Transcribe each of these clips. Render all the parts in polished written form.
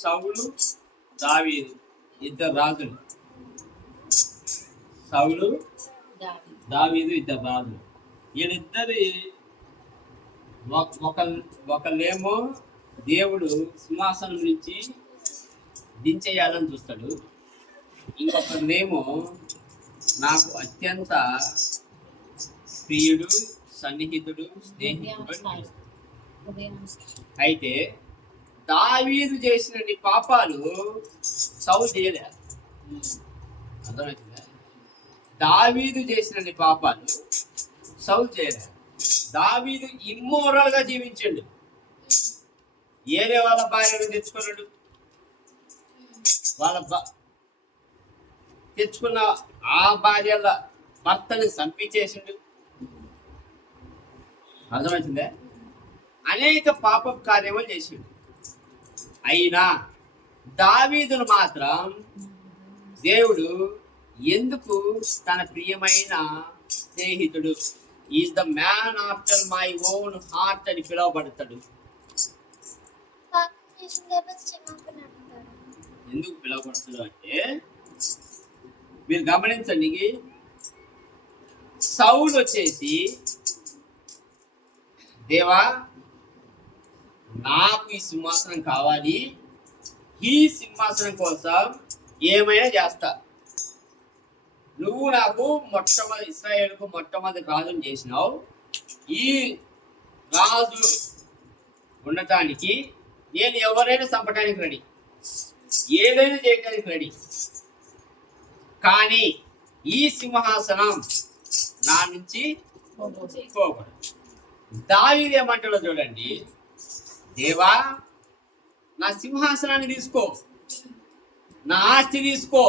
సౌలు దావీదు ఇద్దరు రాజులు. సౌలు దావీదు ఇద్దరు రాజులు. వీళ్ళిద్దరి ఒకళ్ళేమో దేవుడు సింహాసనం నుంచి దించేయాలని చూస్తాడు, ఇంకొకరినేమో నాకు అత్యంత ప్రియుడు, సన్నిహితుడు, స్నేహితుడు. అయితే దావీదు చేసిన పాపాలు సౌలు చేయలే. అర్థమవుతుందా? దావీదు చేసిన పాపాలు సౌలు చేయలే. దావీదు ఇమ్మోరల్ గా జీవించాడు. ఏరే వాళ్ళ భార్యను తెచ్చుకున్నాడు, తెచ్చుకున్న ఆ భార్యల భర్తని చంపించేసిండు. అర్థమవుతుందే? అనేక పాప కార్యములు చేసిండు. అయినా దావీదును మాత్రం దేవుడు ఎందుకు తన ప్రియమైన స్నేహితుడు, is the man after my own heart అని పిలువబడతాడు. ఎందుకు పిలువబడతాడు అంటే, మీరు గమనించండి, సౌలు వచ్చేసి దేవా నాకు ఈ సింహాసనం కావాలి, ఈ సింహాసనం కోసం ఏమైనా చేస్తా, నువ్వు నాకు మొట్టమొదటి ఇశ్రాయేలుకు మొట్టమొదటి రాజును చేసినావు, ఈ రాజు ఉండటానికి నేను ఎవరైనా చంపడానికి రెడీ, ఏదైనా చేయడానికి రెడీ, కానీ ఈ సింహాసనం నా నుంచి పోకూడదు. దావీదు ఏమంటాడో చూడండి, దేవా నా సింహాసనాన్ని తీసుకో, నా ఆస్తి తీసుకో,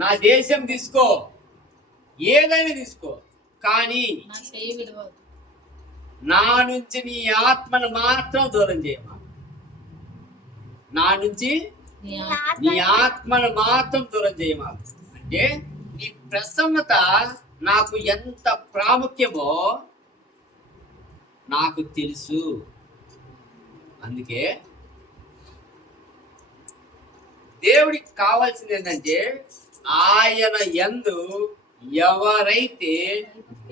నా దేశం తీసుకో, ఏదైనా తీసుకో, కానీ నా నుంచి నీ ఆత్మను మాత్రం దూరం చేయమా. నా నుంచి నీ ఆత్మను మాత్రం దూరం చేయమా అంటే నీ ప్రసన్నత నాకు ఎంత ప్రాముఖ్యమో నాకు తెలుసు. అందుకే దేవుడికి కావాల్సింది ఏంటంటే, ఆయన యందు ఎవరైతే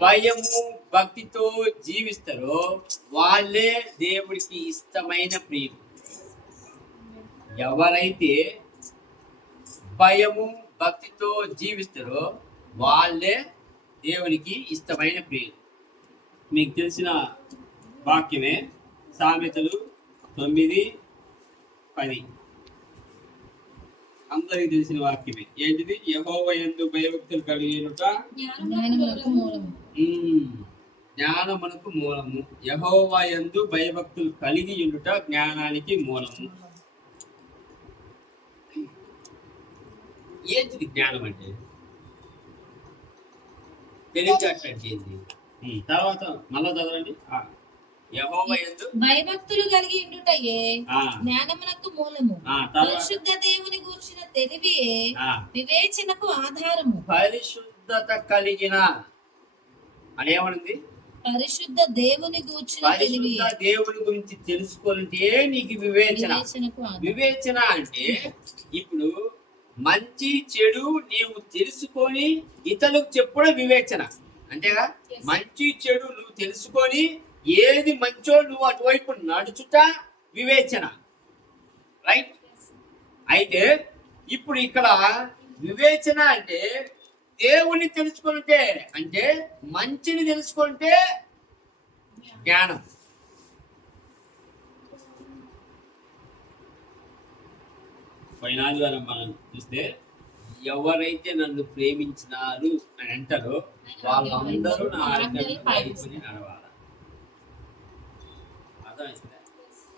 భయము భక్తితో జీవిస్తారో వాళ్ళే దేవుడికి ఇష్టమైన ప్రియులు. ఎవరైతే భయము భక్తితో జీవిస్తారో వాళ్ళే దేవునికి ఇష్టమైన ప్రియులు. మీకు తెలిసిన వాక్యమే సామెతలు 9:10. అందరికి తెలిసిన వాక్యమే. ఏంటిది? యెహోవా యందు భయభక్తులు కలిగియుట జ్ఞానమునకు మూలము. యెహోవా యందు భయభక్తులు కలిగి ఉండుట జ్ఞానానికి మూలము. ఏంటిది జ్ఞానం అంటే? తెలియచేటండి. తర్వాత మళ్ళా చదవండి. యెహోవా యందు భయభక్తులు కలిగి ఉండుటయే జ్ఞానమునకు మూలము. పరిశుద్ధ దేవుని గూర్చిన తెలివియే వివేచనకు ఆధారము. పరిశుద్ధత కలిగిన అనేమనుంది? పరిశుద్ధ దేవుని గూర్చిన తెలివి. దేవుని గురించి తెలుసుకుంటే నీకు వివేచన. వివేచన అంటే ఇప్పుడు మంచి చెడు నీవు తెలుసుకొని ఇతరులకు చెప్పడం వివేచన అంతేగా. మంచి చెడు నువ్వు తెలుసుకొని ఏది మంచో నువ్వు అటువైపు నడుచుట వివేచన, రైట్? అయితే ఇప్పుడు ఇక్కడ వివేచన అంటే దేవుని తెలుసుకుంటే, అంటే మంచిని తెలుసుకుంటే జ్ఞానం. పోయిన ఆదివారం మనం చూస్తే ఎవరైతే నన్ను ప్రేమించినారు అని అంటారో వాళ్ళందరూ నా ఆజ్ఞలను కైకొని నడవాలి. అర్థమైందా?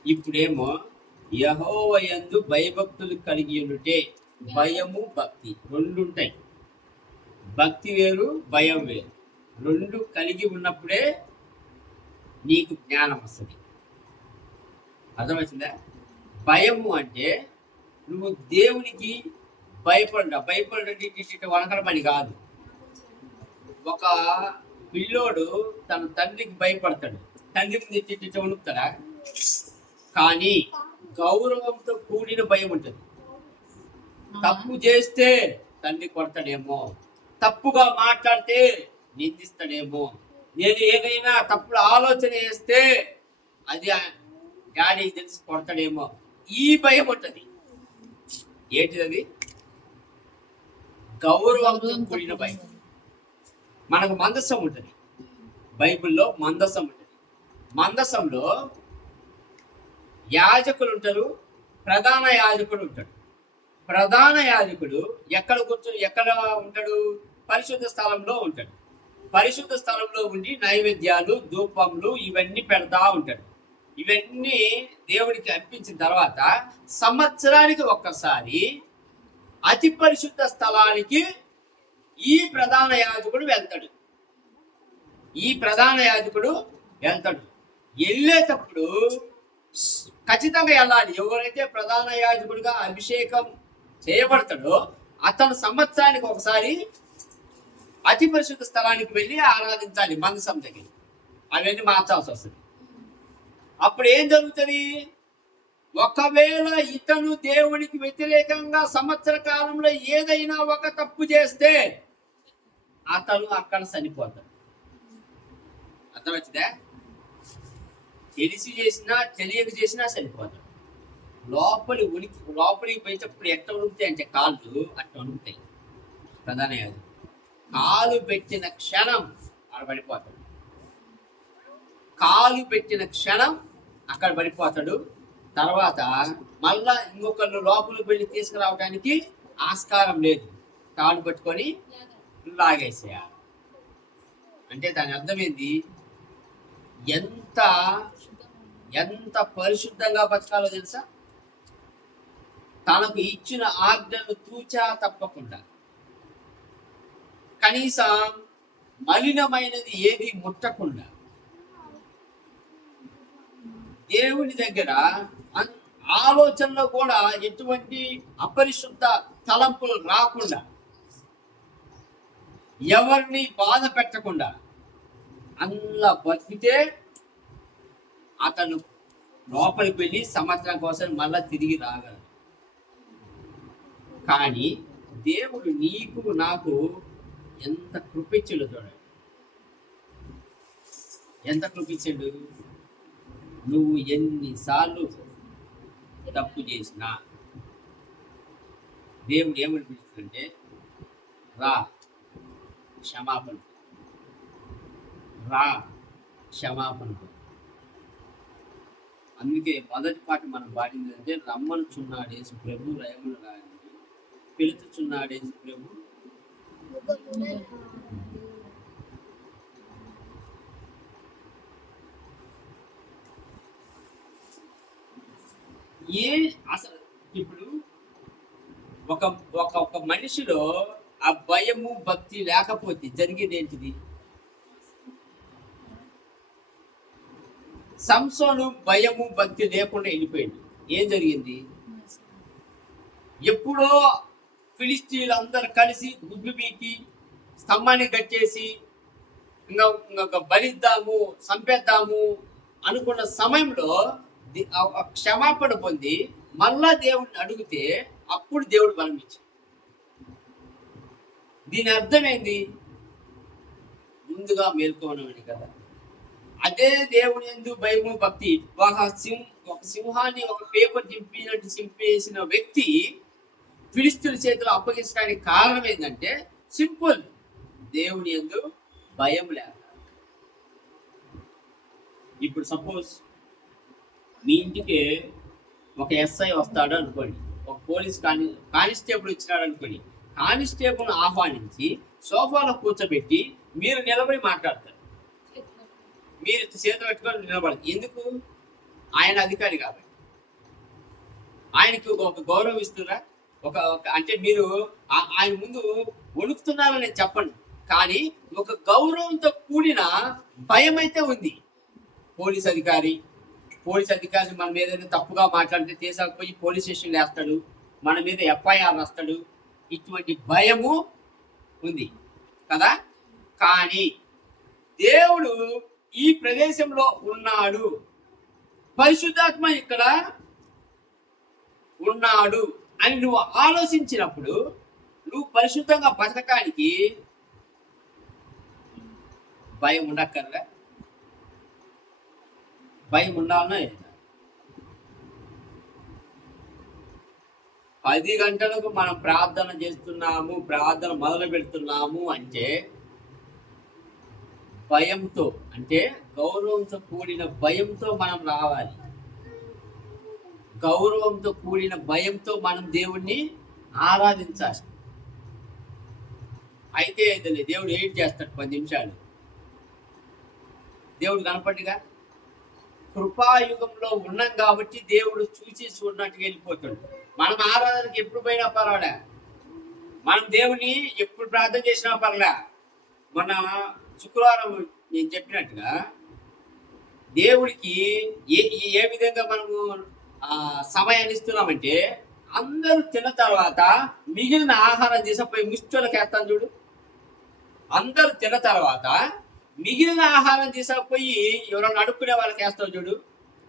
ఇప్పుడేమో యెహోవా యందు భయభక్తులు కలిగి ఉంటే, భయము భక్తి రెండు ఉంటాయి. భక్తి వేరు, భయం వేరు. రెండు కలిగి ఉన్నప్పుడే నీకు జ్ఞానం వస్తుంది. అర్థమవుతుందా? భయము అంటే నువ్వు దేవునికి భయపడటం వనకల పని కాదు. ఒక పిల్లోడు తన తండ్రికి భయపడతాడు, తండ్రి ముందు వణుకుతాడా? కానీ గౌరవంతో కూడిన భయం ఉంటుంది. తప్పు చేస్తే తండ్రి కొడతాడేమో, తప్పుగా మాట్లాడితే నిందిస్తాడేమో, నేను ఏదైనా తప్పుడు ఆలోచన చేస్తే అది డాడీకి తెలిసి కొడతాడేమో, ఈ భయం ఉంటుంది. ఏంటిది? అది గౌరవంతో కూడిన భయం. మనకు మందసం ఉంటుంది, బైబిల్లో మందసం ఉంటుంది. మందసంలో యాజకులు ఉంటారు, ప్రధాన యాజకుడు ఉంటాడు. ప్రధాన యాజకుడు ఎక్కడ ఉంటాడు? పరిశుద్ధ స్థలంలో ఉంటాడు. పరిశుద్ధ స్థలంలో ఉండి నైవేద్యాలు, ధూపములు ఇవన్నీ పెడతా ఉంటాడు. ఇవన్నీ దేవుడికి అర్పించిన తర్వాత సంవత్సరానికి ఒక్కసారి అతి పరిశుద్ధ స్థలానికి ఈ ప్రధాన యాజకుడు వెళ్తాడు. వెళ్ళేటప్పుడు ఖచ్చితంగా వెళ్ళాలి. ఎవరైతే ప్రధాన యాజకుడిగా అభిషేకం చేయబడతాడో అతను సంవత్సరానికి ఒకసారి అతి పరిశుద్ధ స్థలానికి వెళ్ళి ఆరాధించాలి. మందసం దగ్గర అవన్నీ మార్చాల్సి వస్తుంది. అప్పుడు ఏం జరుగుతుంది? ఒకవేళ ఇతను దేవునికి వ్యతిరేకంగా సంవత్సర కాలంలో ఏదైనా ఒక తప్పు చేస్తే అతను అక్కడ చనిపోతాడు. అర్థమవుతుందా? తెలిసి చేసినా తెలియక చేసినా చనిపోతాడు. లోపలికి పోయేటప్పుడు ఎట్ట ఉడుకుతాయి అంటే కాళ్ళు అట్ట ఉడుకుతాయి. ప్రధాన యాజకుడు కాలు పెట్టిన క్షణం అక్కడ పడిపోతాడు. తర్వాత మళ్ళా ఇంకొకళ్ళు లోపలికి వెళ్ళి తీసుకురావడానికి ఆస్కారం లేదు. తాడు పట్టుకొని లాగేసేయాలి. అంటే దాని అర్థం ఏంది? ఎంత పరిశుద్ధంగా బతకాలో తెలుసా? తనకు ఇచ్చిన ఆజ్ఞను తూచా తప్పకుండా, కనీసం మలినమైనది ఏది ముట్టకుండా, దేవుని దగ్గర ఆలోచనలో కూడా ఎటువంటి అపరిశుద్ధ తలంపులు రాకుండా, ఎవరిని బాధ పెట్టకుండా అలా బతికితే అతను లోపలికి వెళ్ళి సంవత్సరం కోసం మళ్ళా తిరిగి రాగలడు. కానీ దేవుడు నీకు నాకు ఎంత కృపించాడు చూడండి. ఎంత కృపించాడు? నువ్వు ఎన్నిసార్లు తప్పు చేసినా దేవుడు ఏమనిపిస్తుందంటే, రా క్షమాపణ. అందుకే మొదటి పాట మనం పాడింది అంటే, రమ్మనుచున్నాడేసు ప్రభు రయమును రాని, పిలుచుచున్నాడేసు ప్రభు. అసలు ఇప్పుడు ఒక మనిషిలో ఆ భయము భక్తి లేకపోతే జరిగేది ఏంటిది? సంసోను భయము భక్తి లేకుండా వెళ్ళిపోయింది. ఏం జరిగింది? ఎప్పుడో ఫిలిస్తీన్లు అందరు కలిసి గుడ్లు పీకి స్తంభాన్ని కట్టేసి ఇంకా బలిద్దాము, చంపేద్దాము అనుకున్న సమయంలో క్షమాపణ పొంది మళ్ళా దేవుడిని అడిగితే అప్పుడు దేవుడు బలం ఇచ్చాడు. దీని అర్థమైంది, ముందుగా మేల్కోనని కదా. అదే దేవుని యందు భయము భక్తి. ఒక సింహాన్ని ఒక పేపర్ చింపినట్టు చింపేసిన వ్యక్తి ఫిలిస్తీన్ల చేతిలో అప్పగించడానికి కారణం ఏంటంటే సింపుల్, దేవుని యందు భయం లేక. ఇప్పుడు సపోజ్ మీ ఇంటికి ఒక ఎస్ఐ వస్తాడు అనుకోండి, ఒక పోలీస్ కానిస్టేబుల్ వచ్చినాడు అనుకోండి. కానిస్టేబుల్ ఆహ్వానించి సోఫాలో కూర్చోబెట్టి మీరు నిలబడి మాట్లాడతారు. మీరు చేతులు పెట్టుకొని నిలబడదు. ఎందుకు? ఆయన అధికారి కాబట్టి. ఆయనకి ఒక గౌరవం ఇస్తున్నారా? అంటే మీరు ఆయన ముందు వణుకుతున్నారని చెప్పండి, కానీ ఒక గౌరవంతో కూడిన భయం అయితే ఉంది. పోలీస్ అధికారి మన మీద తప్పుగా మాట్లాడితే తీసుకుపోయి పోలీస్ స్టేషన్ వేస్తాడు, మన మీద ఎఫ్ఐఆర్ రాస్తాడు. ఇటువంటి భయము ఉంది కదా. కానీ దేవుడు ఈ ప్రదేశంలో ఉన్నాడు. పరిశుద్ధాత్మ ఇక్కడ ఉన్నాడు అని నువ్వు ఆలోచించినప్పుడు నువ్వు పరిశుద్ధంగా బతకటానికి భయం ఉండక్కర్లే. భయం ఉండాలన్నా 10 గంటలకు మనం ప్రార్థన చేస్తున్నాము, ప్రార్థన మొదలు పెడుతున్నాము అంటే భయంతో, అంటే గౌరవంతో కూడిన భయంతో మనం రావాలి. గౌరవంతో కూడిన భయంతో మనం దేవుణ్ణి ఆరాధించాలి. అయితే దేవుడు ఏం చేస్తాడు? 10 నిమిషాలు దేవుడు కనపడిగా. కృపాయుగంలో ఉన్నాం కాబట్టి దేవుడు చూసి చూడనట్టుగా వెళ్ళిపోతాడు. మనం ఆరాధనకి ఎప్పుడు పోయినా పర్వాలే, మనం దేవుని ఎప్పుడు ప్రార్థన చేసినా పర్లే. మన శుక్రవారం నేను చెప్పినట్టుగా దేవుడికి ఏ విధంగా మనము సమయాన్ని ఇస్తున్నామంటే, అందరూ తిన్న తర్వాత మిగిలిన ఆహారం తీసుకుపోయి ముష్టోళ్ళకి వేస్తాను చూడు. అందరూ తిన్న తర్వాత మిగిలిన ఆహారం తీసుకుపోయి ఎవరైనా అడుక్కునే వాళ్ళకి వేస్తావు చూడు.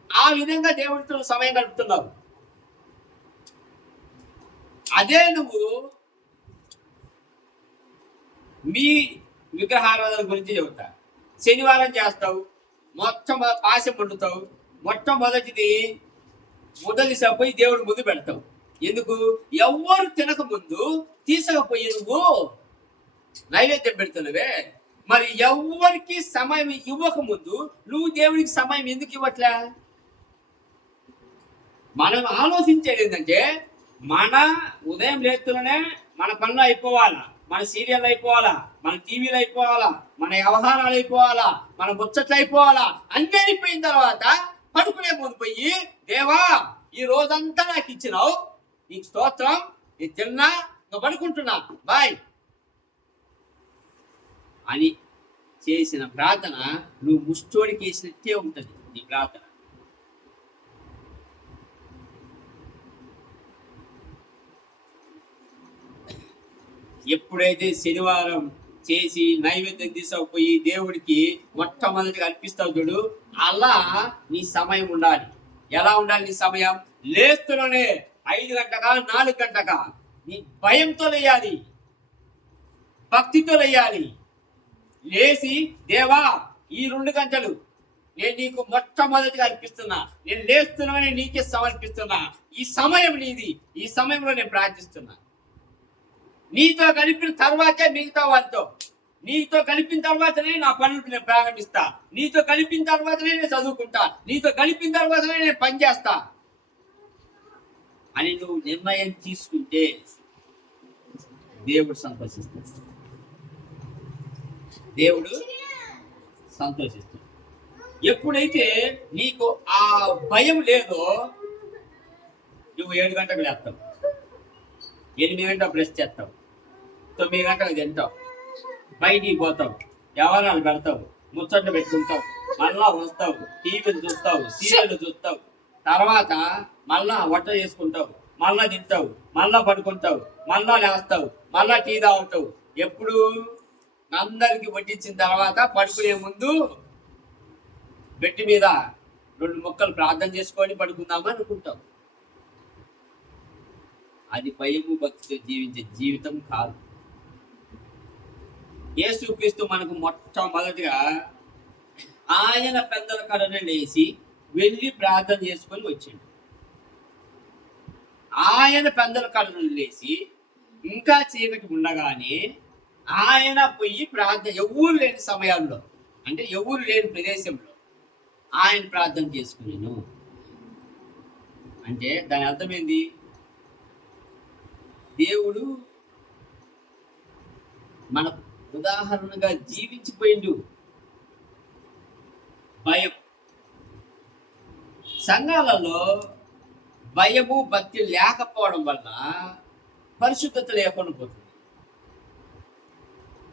ఆ విధంగా దేవుడితో సమయం గడుపుతున్నావు. అదే నువ్వు మీ విగ్రహారాధన గురించి చెబుతా. శనివారం చేస్తావు, మొట్టమొదటి పాశం వండుతావు, మొట్టమొదటిది మొదటి పోయి దేవుడి ముందు పెడతావు. ఎందుకు? ఎవరు తినక ముందు తీసుకపోయి నువ్వు నైవేద్యం పెడుతున్నావే, మరి ఎవరికి సమయం ఇవ్వక ముందు నువ్వు దేవునికి సమయం ఎందుకు ఇవ్వట్లే? మనం ఆలోచించేది ఏంటంటే, మన ఉదయం లేస్తూనే మన పనులు అయిపోవాలా, మన సీరియల్ అయిపోవాలా, మన టీవీలు అయిపోవాలా, మన వ్యవహారాలు అయిపోవాలా, మన ముచ్చట్లు అయిపోవాలా. అన్నీ అయిపోయిన తర్వాత పడుకునే ముందు పోయి, దేవా ఈ రోజంతా నాకు ఇచ్చినావు, నీకు స్తోత్రం, నేను తిన్నా, ఇంకా పడుకుంటున్నా, బాయ్ అని చేసిన ప్రార్థన నువ్వు ముష్టోడికి వేసినట్టే ఉంటుంది నీ ప్రార్థన. ఎప్పుడైతే శనివారం చేసి నైవేద్యం తీసుకుపోయి దేవుడికి మొట్టమొదటిగా అర్పిస్తావు చూడు, అలా నీ సమయం ఉండాలి. ఎలా ఉండాలి నీ సమయం? లేస్తూనే 5 గంటగా 4 గంటగా నీ భయంతో లేయాలి, భక్తితో లేయాలి. లేచి, దేవా ఈ 2 గంటలు నేను నీకు మొట్టమొదటిగా అర్పిస్తున్నా, నేను లేస్తున్నానే నీకే సమర్పిస్తున్నా, ఈ సమయం నీది, ఈ సమయంలో నేను ప్రార్థిస్తున్నా. నీతో గడిపిన తర్వాతే మిగతా వారితో, నీతో గడిపిన తర్వాతనే నా పనులు నేను ప్రారంభిస్తా, నీతో గడిపిన తర్వాతనే నేను చదువుకుంటా, నీతో గడిపిన తర్వాతనే నేను పనిచేస్తా అని నువ్వు నిర్ణయం తీసుకుంటే దేవుడు సంతోషిస్తాడు. దేవుడు సంతోషిస్తాడు. ఎప్పుడైతే నీకు ఆ భయం లేదో, నువ్వు 7 గంటలకు లేస్తావు, 8 గంటలకు బ్రష్ చేస్తావు, 9 గంటలకు తింటావు, బయటికి పోతావు, వ్యవహారాలు పెడతావు, ముచ్చట్లు పెట్టుకుంటావు, మళ్ళా వస్తావు, టీవీలు చూస్తావు, సీరియల్ చూస్తావు, తర్వాత మళ్ళా వంట చేసుకుంటావు, మళ్ళా తింటావు, మళ్ళా పడుకుంటావు, మళ్ళా లేస్తావు, మళ్ళా టీ తాగుతావు. ఎప్పుడు? అందరికి వడ్డించిన తర్వాత పడుకునే ముందు బెడ్ మీద 2 ముక్కలు ప్రార్థన చేసుకొని పడుకుందామని అనుకుంటావు. అది భయము భక్తితో జీవించే జీవితం కాదు. యేసుక్రీస్తు మనకు మొట్టమొదటిగా ఆయన పెద్దల కడనే లేచి వెళ్ళి ప్రార్థన చేసుకొని వచ్చాడు. ఆయన పెద్దల కడను లేచి ఇంకా చీకటి ఉండగానే ఆయన పోయి ప్రార్థన, ఎవరు లేని సమయాల్లో, అంటే ఎవరు లేని ప్రదేశంలో ఆయన ప్రార్థన చేసుకున్నాను. అంటే దాని అర్థం ఏంది? దేవుడు మనకు ఉదాహరణగా జీవించిపోయిండు. భయం, సంఘాలలో భయము భక్తి లేకపోవడం వల్ల పరిశుద్ధత లేకుండా పోతుంది.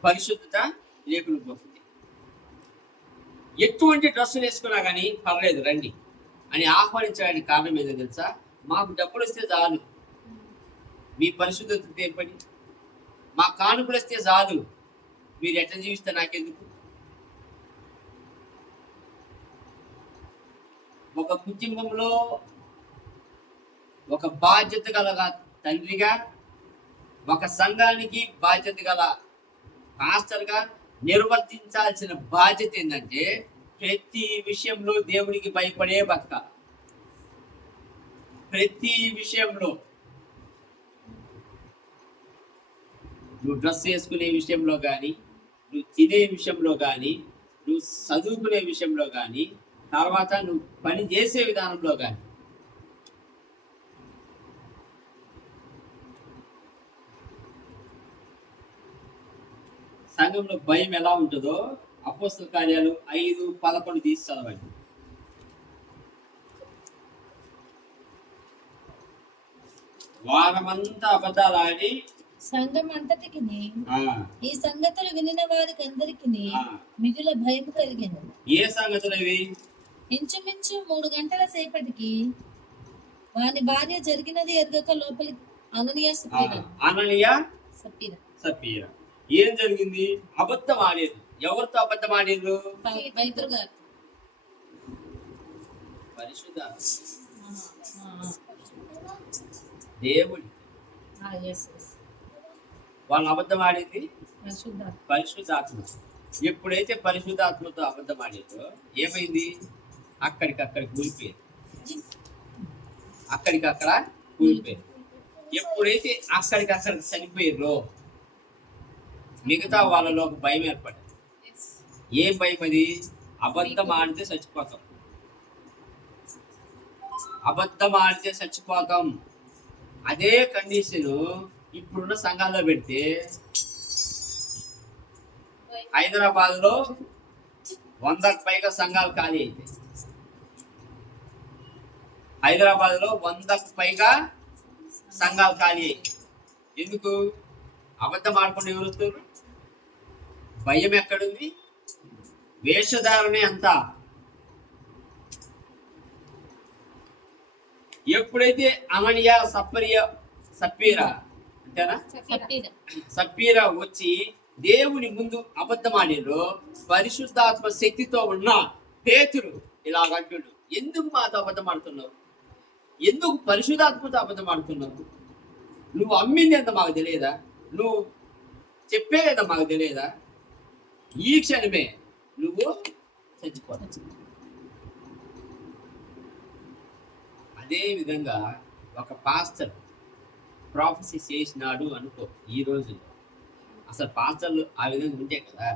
పరిశుద్ధత లేకుండా పోతుంది. ఎటువంటి డ్రెస్సులు వేసుకున్నా కానీ పర్లేదు రండి అని ఆహ్వానించడానికి కారణం ఏదో తెలుసా? మాకు డబ్బులు వస్తే చాలు, మీ పరిశుద్ధత తేపని, మా కానుకలు వస్తే చాలు, మీరు ఎట్లా జీవిస్తే నాకెందుకు? ఒక కుటుంబంలో ఒక బాధ్యత గల తండ్రిగా, ఒక సంఘానికి బాధ్యత గల పాస్టర్గా నిర్వర్తించాల్సిన బాధ్యత ఏంటంటే ప్రతి విషయంలో దేవునికి భయపడే బతకాలి. ప్రతి విషయంలో నువ్వు డ్రెస్ వేసుకునే విషయంలో కానీ, నువ్వు తినే విషయంలో కానీ, నువ్వు చదువుకునే విషయంలో కానీ, తర్వాత నువ్వు పని చేసే విధానంలో కానీ సంఘంలో భయం ఎలా ఉంటుందో అపోస్తల కార్యాలు 5:11 తీసి చదవండి. వారమంతా అబద్ధాలు ఆడి సంఘం అంతటికి ఈ సంగతులు వినిన వారికి అందరికి మిగుల భయం కలిగింది. ఏ సంగతులు ఇవి? ఇంచుమించు 3 గంటల సేపటికి వాని భార్య జరిగినది ఎరగక లోపలి అననీయ సప్పీరా ఏం జరిగింది? అబద్ధం ఆడేది. ఎవరితో అబద్ధం ఆడేది? వైద్యులు గారు. పరిశుద్ధ దేవుడి వాళ్ళు అబద్ధం ఆడేది పరిశుద్ధాత్మ. ఎప్పుడైతే పరిశుద్ధాత్మతో అబద్ధం ఆడేదో ఏమైంది? అక్కడికక్కడ కూలిపోయింది. అక్కడికక్కడ కూలిపోయింది. ఎప్పుడైతే అక్కడికక్కడ చనిపోయారో మిగతా వాళ్ళలో ఒక భయం ఏర్పడింది. ఏం భయం అది? అబద్ధం ఆడితే చచ్చిపోతాం, అబద్ధం ఆడితే చచ్చిపోతాం. అదే కండిషన్ ఇప్పుడున్న సంఘాల్లో పెడితే హైదరాబాద్లో 100కు పైగా సంఘాలు ఖాళీ అయితే, హైదరాబాద్లో 100కు పైగా సంఘాలు ఖాళీ అయితే. ఎందుకు? అబద్ధం ఆడకుండా ఎవరు వస్తారు? భయం ఎక్కడుంది? వేషధారణే అంతా. ఎప్పుడైతే అననీయ సప్పీరా అంతేనా సప్పీరా వచ్చి దేవుని ముందు అబద్ధం ఆడారో పరిశుద్ధాత్మ శక్తితో ఉన్న పేతురు ఇలాగంటుడు, ఎందుకు మాతో అబద్ధం ఆడుతున్నావు? ఎందుకు పరిశుద్ధాత్మతో అబద్ధం ఆడుతున్నావు? నువ్వు అమ్మింది ఎంత మాకు తెలియదా? నువ్వు చెప్పేదా మాకు తెలియదా? ఈ క్షణమే నువ్వు చచ్చిపోతావు. అదే విధంగా ఒక పాస్టర్ ప్రాఫెసీ చేసినాడు అనుకో. ఈ రోజు అసలు పాస్టర్లు ఆ విధంగా ఉంటే కదా,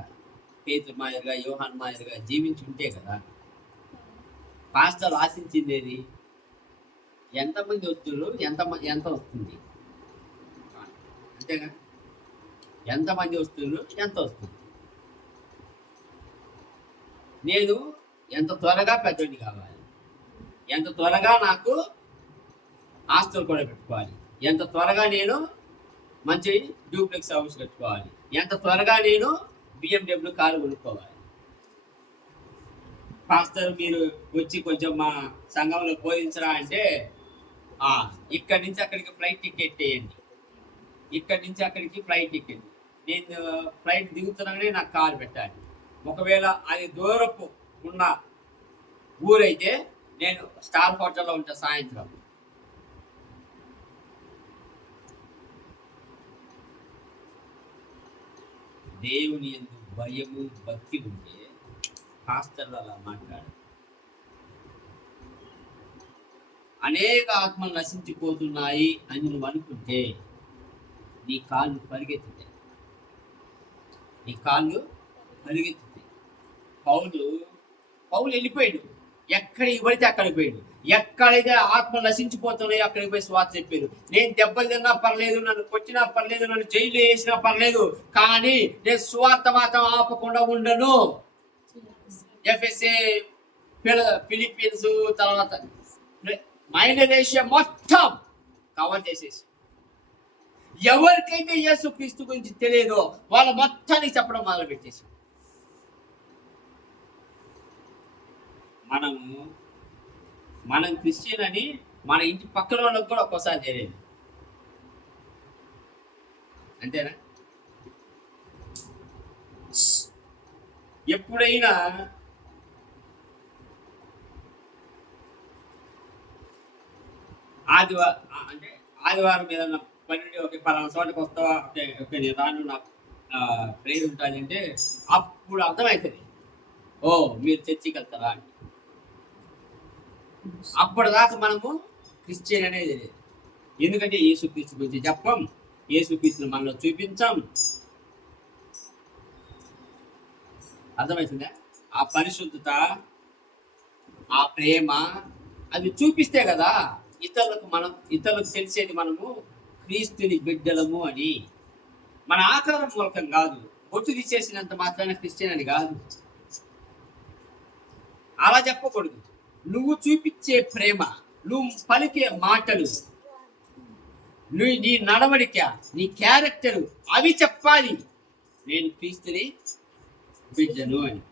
పేతురు మాదిరిగా యోహాన్ మాదిరిగా జీవించి ఉంటే కదా. పాస్టర్లు ఆశించింది ఎంతమంది వస్తున్నారు, ఎంత వస్తుంది అంతేగా. ఎంతమంది వస్తున్నారు, ఎంత వస్తుంది. నేను ఎంత త్వరగా పెద్దోడిని కావాలి, ఎంత త్వరగా నాకు ఆస్తులు కూడా పెట్టుకోవాలి, ఎంత త్వరగా నేను మంచి డూప్లెక్స్ హౌస్ కట్టుకోవాలి, ఎంత త్వరగా నేను BMW కారు కొనుక్కోవాలి. పాస్టర్ మీరు వచ్చి కొంచెం మా సంఘంలో బోధించరా అంటే, ఇక్కడి నుంచి అక్కడికి ఫ్లైట్ టికెట్ వేయండి, ఇక్కడి నుంచి అక్కడికి ఫ్లైట్ టికెట్. నేను ఫ్లైట్ దిగుతున్నానే నాకు కారు పెట్టాలి. ఒకవేళ అది దూరపు ఉన్న ఊరైతే నేను స్టార్ హోటల్లో ఉంటా సాయంత్రం. దేవుని యందు భయము భక్తి ఉంటే పాస్టర్లు అలా మాట్లాడారు. అనేక ఆత్మలు నశించిపోతున్నాయి అని నువ్వు అనుకుంటే నీ కాళ్ళు పరిగెత్తుతాయి, నీ కాళ్ళు పరిగెత్తుతాయి. పౌలు వెళ్ళిపోయాడు, ఎక్కడికి పడితే అక్కడికి పోయాడు. ఎక్కడైతే ఆత్మ నశించిపోతున్నాయో అక్కడికి పోయి స్వార్థ చెప్పారు. నేను దెబ్బలు తిన్నా పర్లేదు, నన్ను కొట్టినా పర్లేదు, నన్ను జైలు వేసినా పర్లేదు, కానీ నేను స్వార్థ మాత్రం ఆపకుండా ఉండను. ఎఫ్ఎస్ఏ, ఫిలిప్పీన్స్, తర్వాత మైనర్ ఏషియా మొత్తం కవర్ చేసేసి ఎవరికైతే యేసు క్రీస్తు గురించి తెలియదో వాళ్ళ మొత్తానికి చెప్పడం మొదలు పెట్టేసి మనం క్రిస్టియన్ అని మన ఇంటి పక్కన వాళ్ళకి కూడా ఒక్కోసారి తెలియదు. అంతేనా? ఎప్పుడైనా అంటే ఆదివారం ఏదన్నా పన్నెండు ఒక పలానా చోటకి వస్తావా, ఓకే నేను రాను, నాకు ప్రేయర్ ఉంటుంది అంటే అప్పుడు అర్థమవుతుంది, ఓ మీరు చర్చికి వెళ్తారా అని. అప్పటిదాకా మనము క్రిస్టియన్ అనేది లేదు. ఎందుకంటే యేసుక్రీస్తు గురించి చెప్పం, యేసుక్రీస్తుని మనలో చూపించాం. అర్థమవుతుందా? ఆ పరిశుద్ధత, ఆ ప్రేమ అవి చూపిస్తే కదా ఇతరులకు తెలిసేది మనము క్రీస్తుని బిడ్డలము అని. మన ఆకారం మూలకం కాదు, బొట్టు తీసేసినంత మాత్రాన క్రిస్టియన్ అని కాదు. అలా చెప్పకూడదు. నువ్వు చూపించే ప్రేమ, నువ్వు పలికే మాటలు, నీ నడవడిక, నీ క్యారెక్టర్, అవి చెప్పాలి నేను క్రీస్తుని బిడ్డను అని.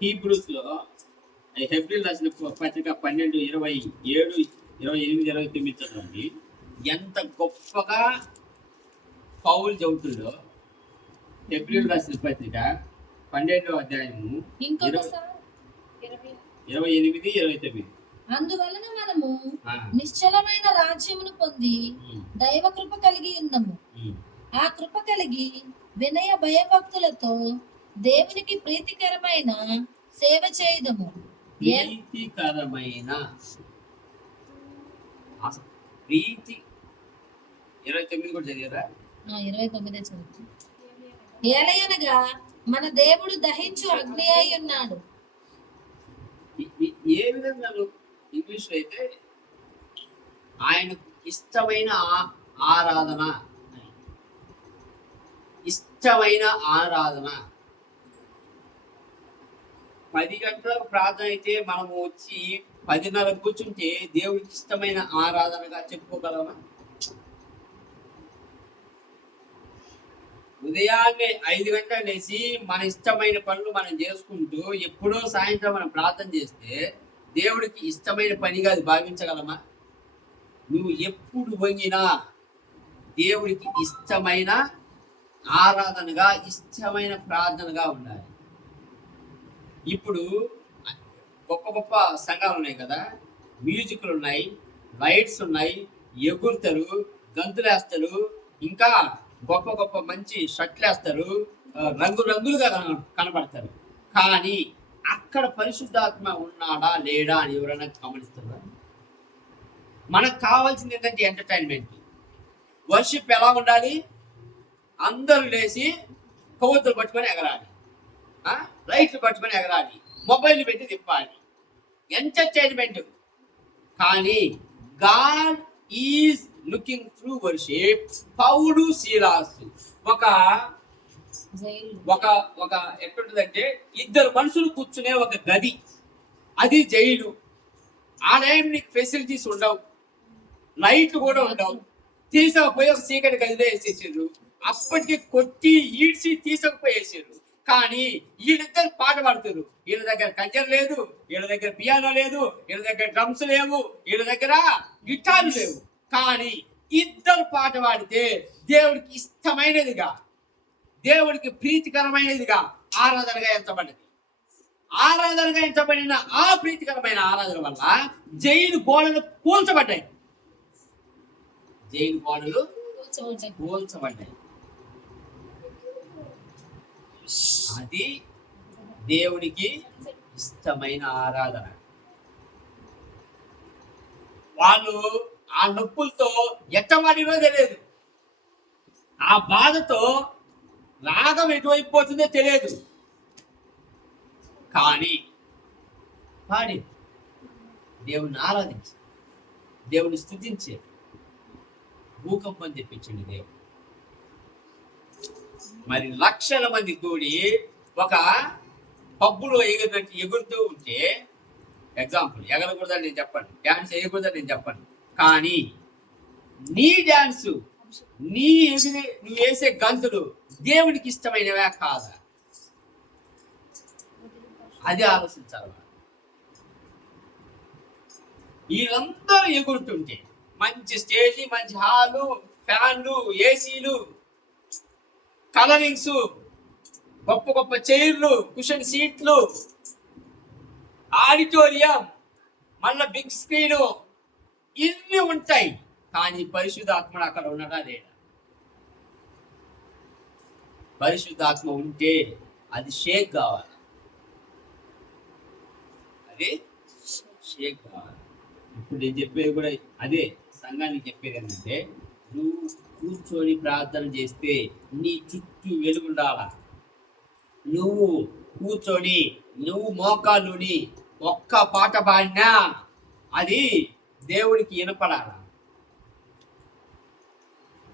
హీబ్రూస్లో హెబ్రీలు రాసిన పత్రిక 12:27, 28, 29 చదవండి. ఎంత గొప్పగా పౌలు చెబుతుందో. హెబ్రీలు రాసిన పత్రిక 12వ అధ్యాయము 28, 29. అందువలన మనము నిశ్చలమైన రాజ్యమును పొంది దైవ కృప కలిగి ఉన్నాము. ఆ కృప కలిగి వినయ భయభక్తులతో దేవునికి ప్రీతికరమైన సేవ చేయదము. ప్రీతికరమైన ప్రీతి 29 కూడా చదివారా? 29 చదువు. ఏలయనగా మన దేవుడు దహించు అగ్ని అయి ఉన్నాడు. ఏ విధంగా ఇంగ్లీష్లో అయితే ఆయనకు ఇష్టమైన ఆరాధన, ఇష్టమైన ఆరాధన. 10 గంటలకు ప్రార్థన అయితే మనము వచ్చి 10:30 కూర్చుంటే దేవుడికి ఇష్టమైన ఆరాధనగా చెప్పుకోగలమా? ఉదయాన్నే 5 గంటలు లేచి మన ఇష్టమైన పనులు మనం చేసుకుంటూ ఎప్పుడో సాయంత్రం మనం ప్రార్థన చేస్తే దేవుడికి ఇష్టమైన పనిగా అది భావించగలమా? నువ్వు ఎప్పుడు వంగినా దేవుడికి ఇష్టమైన ఆరాధనగా, ఇష్టమైన ప్రార్థనగా ఉండాలి. ఇప్పుడు గొప్ప గొప్ప సంఘాలు ఉన్నాయి కదా, మ్యూజిక్లు ఉన్నాయి, లైట్స్ ఉన్నాయి, ఎగురుతారు, గంతులేస్తారు, ఇంకా గొప్ప గొప్ప మంచి షర్ట్లు వేస్తారు, రంగులుగా కనబడతారు. కానీ అక్కడ పరిశుద్ధాత్మ ఉన్నాడా లేడా అని ఎవరైనా గమనిస్తారా? మనకు కావాల్సింది ఏంటంటే ఎంటర్టైన్మెంట్. వర్షిప్ ఎలా ఉండాలి? అందరూ లేచి కొవ్వొత్తులు పట్టుకొని ఎగరాలి, లైట్లు పట్టుకొని ఎగరాలి, మొబైల్ పెట్టి తిప్పాలి, ఎంటర్టైన్మెంట్. కానీ God is looking through worship. Paul Silas ఒక ఎట్లుంటుందంటే, ఇద్దరు మనుషులు కూర్చునే ఒక గది, అది జైలు. ఆ టైం నీకు ఫెసిలిటీస్ ఉండవు, లైట్లు కూడా ఉండవు. తీసుకపోయి ఒక చీకటి గదిలో వేసేసారు. అప్పటికి కొట్టి ఈడ్చి తీసుకుపోయేసారు. కానీ వీళ్ళిద్దరు పాట పాడుతారు. వీళ్ళ దగ్గర కంజర్ లేదు, వీళ్ళ దగ్గర పియానో లేదు, వీళ్ళ దగ్గర డ్రమ్స్ లేవు, వీళ్ళ దగ్గర గిటార్లు లేవు. కానీ ఇద్దరు పాట పాడితే దేవుడికి ఇష్టమైనదిగా, దేవుడికి ప్రీతికరమైనదిగా ఆరాధనగా ఎంచబడింది. ఆరాధనగా ఎంచబడిన ఆ ప్రీతికరమైన ఆరాధన వల్ల జైలు గోడలు కూల్చబడ్డాయి. జైలు గోడలు కూల్చబడ్డాయి. అది దేవునికి ఇష్టమైన ఆరాధన. వాళ్ళు ఆ నొప్పులతో ఎట్టమాడినో తెలియదు, ఆ బాధతో రాగం ఎటువైపోతుందో తెలియదు. కానీ పాడి దేవుని ఆరాధించి, దేవుని స్తుతించే భూకంపం తెప్పించండి దేవుడు. మరి లక్షల మంది కూడి ఒక పబ్బులో ఎగురుతూ ఉంటే, ఎగ్జాంపుల్, ఎగరకూడదని నేను చెప్పండి, డ్యాన్స్ వేయకూడదని నేను చెప్పండి. కానీ నీ డ్యాన్సు, నువ్వు వేసే గంతులు దేవునికి ఇష్టమైనవే కాదా? అది ఆలోచించాలి. వీళ్ళందరూ ఎగురుతుంటే, మంచి స్టేజీ, మంచి హాలు, ఫ్యాన్లు, ఏసీలు, కలరింగ్స్, గొప్ప గొప్ప చైర్లు, కుషన్ సీట్లు, ఆడిటోరియం, మళ్ళీ బిగ్ స్క్రీను, ఇన్ని ఉంటాయి, కానీ పరిశుద్ధాత్ముడు అక్కడ ఉన్నాడా లేడా? పరిశుద్ధాత్మ ఉంటే అది షేక్ కావాలి, అది షేక్ కావాలి. ఇప్పుడు నేను చెప్పేది కూడా అదే, సంఘానికి చెప్పేది ఏంటంటే, నువ్వు కూర్చొని ప్రార్థన చేస్తే నీ చుట్టూ వెలుగుండాలా. నువ్వు కూర్చొని నువ్వు మోకాలుని ఒక్క పాట పాడినా అది దేవునికి వినపడాలా,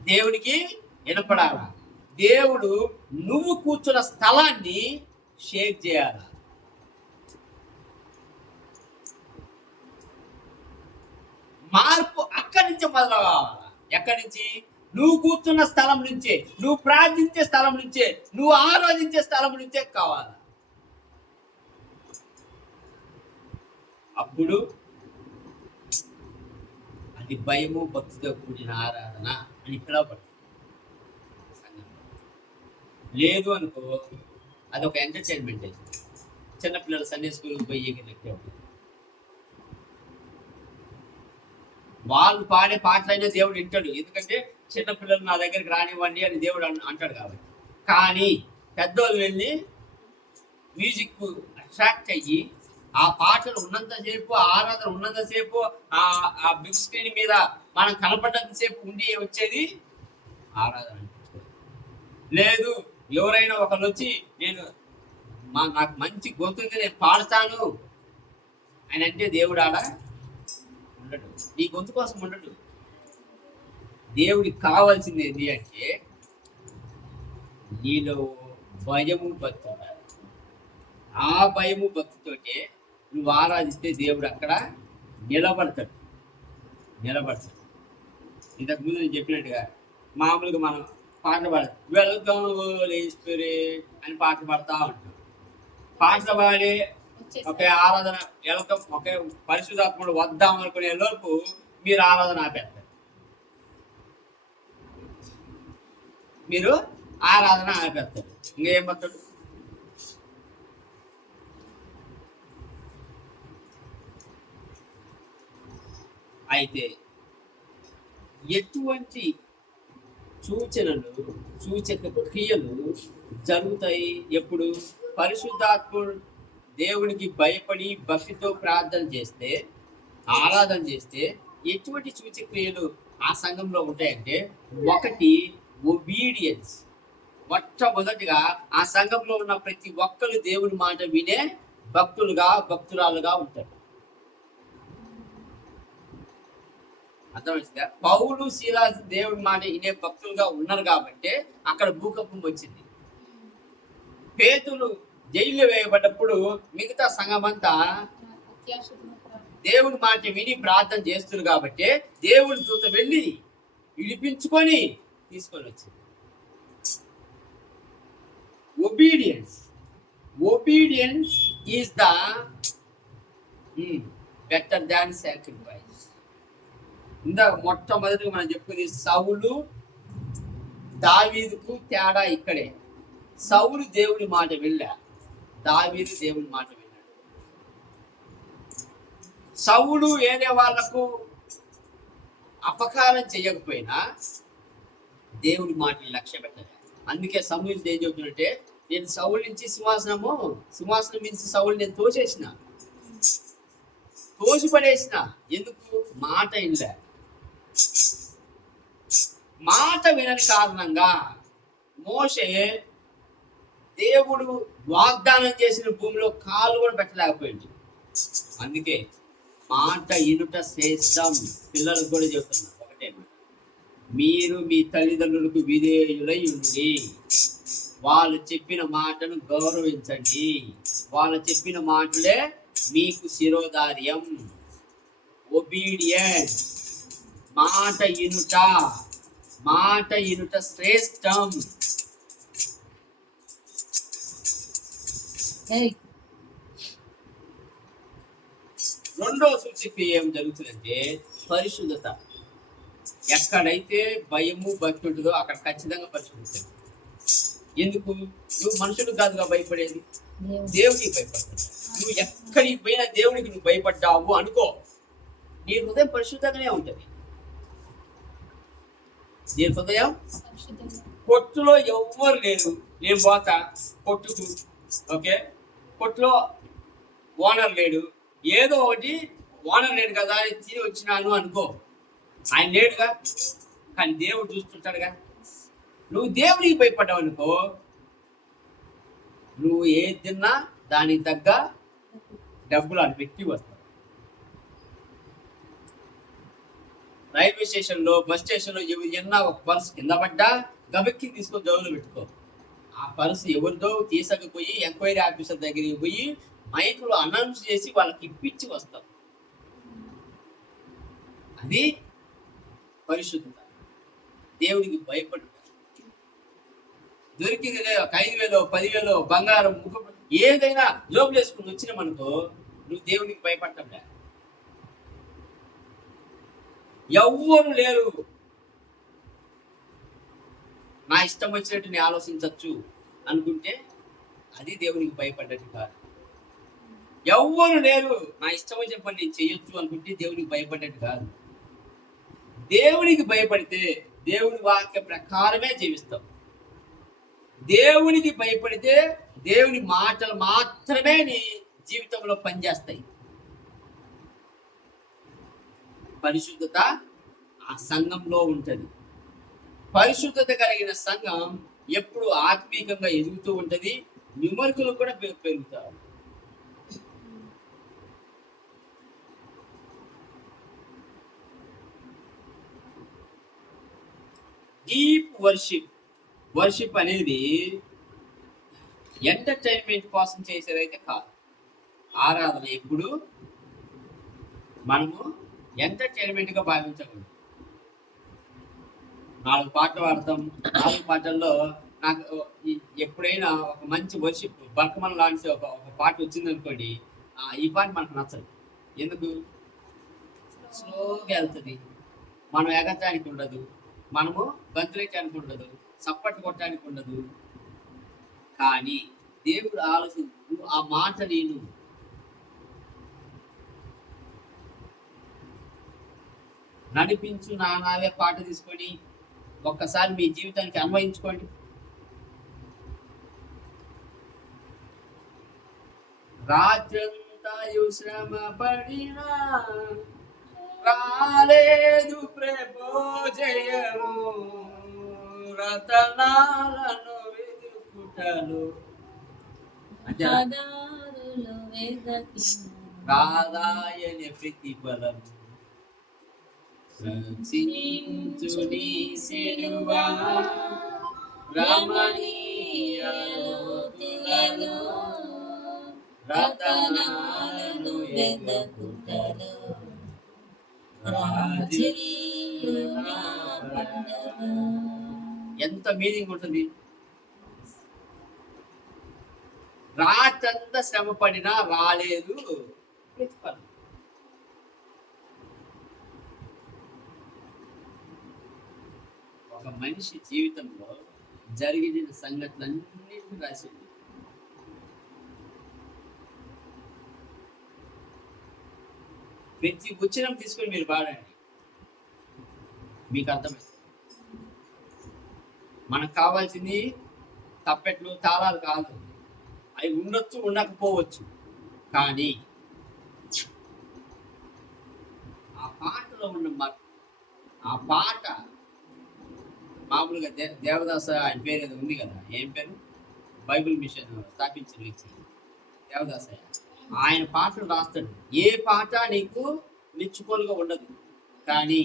దేవునికి వినపడాలా. దేవుడు నువ్వు కూర్చున్న స్థలాన్ని షేక్ చేయాలి. మార్పు అక్కడి నుంచి మొదలవ్వాలి. ఎక్కడి నుంచి? నువ్వు కూర్చున్న స్థలం నుంచే, నువ్వు ప్రార్థించే స్థలం నుంచే, నువ్వు ఆరాధించే స్థలం నుంచే కావాలి. అప్పుడు అది భయము భక్తితో కూడిన ఆరాధన అని పిలవబడుతుంది. లేదు అనుకో, అది ఒక ఎంటర్టైన్మెంట్ అయితే. చిన్నపిల్లలు సండే స్కూల్కి పోయి వాళ్ళు పాడే పాటలైనా దేవుడు వింటాడు, ఎందుకంటే చిన్నపిల్లలు నా దగ్గరికి రానివ్వండి అని దేవుడు అంటాడు కాబట్టి. కానీ పెద్దోళ్ళు వెళ్ళి మ్యూజిక్ అట్రాక్ట్ అయ్యి ఆ పాటలు ఉన్నంతసేపు, ఆరాధన ఉన్నంతసేపు, ఆ బిగ్ స్క్రీన్ మీద మనం కనపడ్డంతసేపు ఉండి వచ్చేది ఆరాధన. లేదు, ఎవరైనా ఒకళ్ళు వచ్చి నాకు మంచి గొంతుంది నేను పాడతాను అని అంటే దేవుడు ఆడ ఉండడు, నీ గొంతు కోసం ఉండడు. దేవుడికి కావాల్సింది ఏంటి అంటే నీలో భయము భక్తి ఉండాలి. ఆ భయము భక్తితోటే నువ్వు ఆరాధిస్తే దేవుడు అక్కడ నిలబడతాడు. ఇంతకుముందు నేను చెప్పినట్టుగా మామూలుగా మనం పాటలు పాడతాం, వెల్కమ్ హోలీ స్పిరిట్ అని పాటలు పాడుతూ ఉంటాం. పాటలు పాడి ఒకే ఆరాధన వెల్కమ్, ఒకే పరిశుద్ధాత్ముడు వద్దాం అనుకునే లోపు మీరు ఆరాధన ఆపేస్తారు. ఇంకేం పడతాడు? అయితే ఎటువంటి సూచనలు, సూచక క్రియలు జరుగుతాయి ఎప్పుడు? పరిశుద్ధాత్ముడు దేవునికి భయపడి భక్తితో ప్రార్థన చేస్తే, ఆరాధన చేస్తే ఎటువంటి సూచక క్రియలు ఆ సంఘంలో ఉంటాయంటే, ఒకటి ఒబీడియన్స్. మొట్టమొదటిగా ఆ సంఘంలో ఉన్న ప్రతి ఒక్కరు దేవుని మాట వినే భక్తురాలుగా ఉంటారు. అర్థమైందా? పౌలు శీలాస్ దేవుడి మాట వినే భక్తులుగా ఉన్నారు కాబట్టి అక్కడ భూకంపం వచ్చింది. పేతులు జైల్లో వేయబడ్డప్పుడు మిగతా సంఘం అంతా దేవుడి మాట విని ప్రార్థన చేస్తున్నారు కాబట్టి దేవుడి దూత వెళ్ళి విడిపించుకొని తీసుకొని వచ్చింది. Obedience is the better than sacrifice. ఇందాక మొట్టమొదటిగా మనం చెప్పుకుంది సౌలు దావీదుకు తేడా ఇక్కడే. సౌలు దేవుడి మాట వెళ్ళా, దావీదు దేవుడి మాట వెళ్ళాడు. సౌలు వేరే వాళ్లకు అపకారం చేయకపోయినా దేవుడి మాటని లక్ష్య పెట్టలే. అందుకే సమూహం ఏం చెబుతున్నట్టే, నేను సౌలు నుంచి సింహాసనం నుంచి సౌలు నేను తోసిపడేసిన. ఎందుకు? మాట వినలే. మాట వినని కారణంగా మోషే దేవుడు వాగ్దానం చేసిన భూమిలో కాలు కూడా పెట్టలేకపోయింది. అందుకే మాట ఇనుట శ్రేష్టం. పిల్లలకు కూడా చెప్తున్నా ఒకటే మాట, మీరు మీ తల్లిదండ్రులకు విధేయులై ఉండి వాళ్ళు చెప్పిన మాటను గౌరవించండి. వాళ్ళు చెప్పిన మాటలే మీకు శిరోధార్యం. ఒబీడియన్స్, మాట ఇనుట శ్రేష్టం. రెండో సూచిక ఏం జరుగుతుందంటే పరిశుద్ధత. ఎక్కడైతే భయము భక్తి ఉంటుందో అక్కడ ఖచ్చితంగా పరిశుద్ధత. ఎందుకు? నువ్వు మనుషులకు కాదుగా భయపడేది, దేవునికి భయపడతావు. నువ్వు ఎక్కడికి పోయినా దేవునికి నువ్వు భయపడ్డావు అనుకో, నీ హృదయం పరిశుద్ధంగానే ఉంటుంది. నీ హృదయం కొట్టులో ఎవ్వరు లేరు, నేను పోతా కొట్టుకు, ఓకే, కొట్టులో ఓనర్ లేడు, ఏదో ఒకటి ఓనర్ లేడు కదా అని తిని వచ్చినాను అనుకో, ఆయన లేడుగా, కానీ దేవుడు చూస్తుంటాడుగా. నువ్వు దేవునికి భయపడ్డావు అనుకో, నువ్వు ఏది తిన్నా దానికి తగ్గ డబ్బులు అని పెట్టి వస్తావు. రైల్వే స్టేషన్లో, బస్ స్టేషన్లో ఏమన్నా ఒక పర్సు కింద పడ్డా గబెక్కి తీసుకొని జోబులో పెట్టుకో. ఆ పర్సు ఎవరిదో తీసుకుపోయి ఎంక్వైరీ ఆఫీసర్ దగ్గరికి పోయి మైకులో అనౌన్స్ చేసి వాళ్ళకి ఇప్పించి వస్తాం. అది పరిశుద్ధత. దేవుడికి భయపడు. దొరికింది 5,000 10,000 బంగారం ఏదైనా జోబులు వేసుకుని వచ్చినామనుకో, నువ్వు దేవుడికి భయపడటంలే. ఎవ్వరు లేరు, నా ఇష్టం వచ్చినట్టు నేను ఆలోచించవచ్చు అనుకుంటే అది దేవునికి భయపడ్డట్టు కాదు. ఎవ్వరు లేరు, నా ఇష్టం వచ్చిన పని నేను చేయొచ్చు అనుకుంటే దేవునికి భయపడ్డట్టు కాదు. దేవునికి భయపడితే దేవుని వాక్య ప్రకారమే జీవిస్తాం. దేవునికి భయపడితే దేవుని మాటలు మాత్రమే నీ జీవితంలో పనిచేస్తాయి. పరిశుద్ధత ఆ సంఘంలో ఉంటుంది. పరిశుద్ధత కలిగిన సంఘం ఎప్పుడు ఆత్మీయంగా ఎదుగుతూ ఉంటుంది, న్యూమరికలు కూడా పెరుగుతారు. డీప్ వర్షిప్ అనేది ఎంటర్టైన్మెంట్ కోసం చేసేదైతే కాదు. ఆరాధన ఎప్పుడు మనము ఎంటర్టైన్మెంట్గా భావించకూడదు. 4 పాటలు పాడతాం, 4 పాటల్లో నాకు ఎప్పుడైనా ఒక మంచి వర్షిప్ బల్కమన్ లాంటి ఒక పాట వచ్చిందనుకోండి, ఈ పాట మనకు నచ్చదు. ఎందుకు? స్లోగా వెళ్తుంది, మనం ఎగటానికి ఉండదు, మనము గంతులేయటానికి ఉండదు, చప్పట్లు కొట్టడానికి ఉండదు. కానీ దేవుడు ఆలోచించు, ఆ మాట నేను నడిపించు నానావే పాట తీసుకొని ఒక్కసారి మీ జీవితానికి అన్వయించుకోండి. రాత్రంతా శ్రమ పడినా రాలేదు ప్రభోజయము, రతనాలను వెతుకుటలు రాదాయని ప్రతిఫలం, సంచించుని సిలువా రమణీయలోతులలో రతనాలను వెతుకుటలు ఎంత మీనింగ్ ఉంటుంది. రాత్రంతా శ్రమ పడినా రాలేదు ప్రతిఫలం. ఒక మనిషి జీవితంలో జరిగిన సంఘటనలన్నింటినీ రాసింది. ప్రతి వచనం తీసుకొని మీరు పాడండి, మీకు అర్థమైంది. మనకు కావాల్సింది తప్పెట్లు తాళాలు కాదు, అవి ఉండొచ్చు ఉండకపోవచ్చు, కానీ ఆ పాటలో ఉన్న ఆ పాట మామూలుగా దేవదాస ఆయన పేరు ఏదో ఉంది కదా, ఏం పేరు, బైబిల్ మిషన్ స్థాపించిన వ్యక్తి దేవదాసయ్య. ఆయన పాటలు రాస్తాడు. ఏ పాట నీకు మెచ్చుకోలుగా ఉండదు, కానీ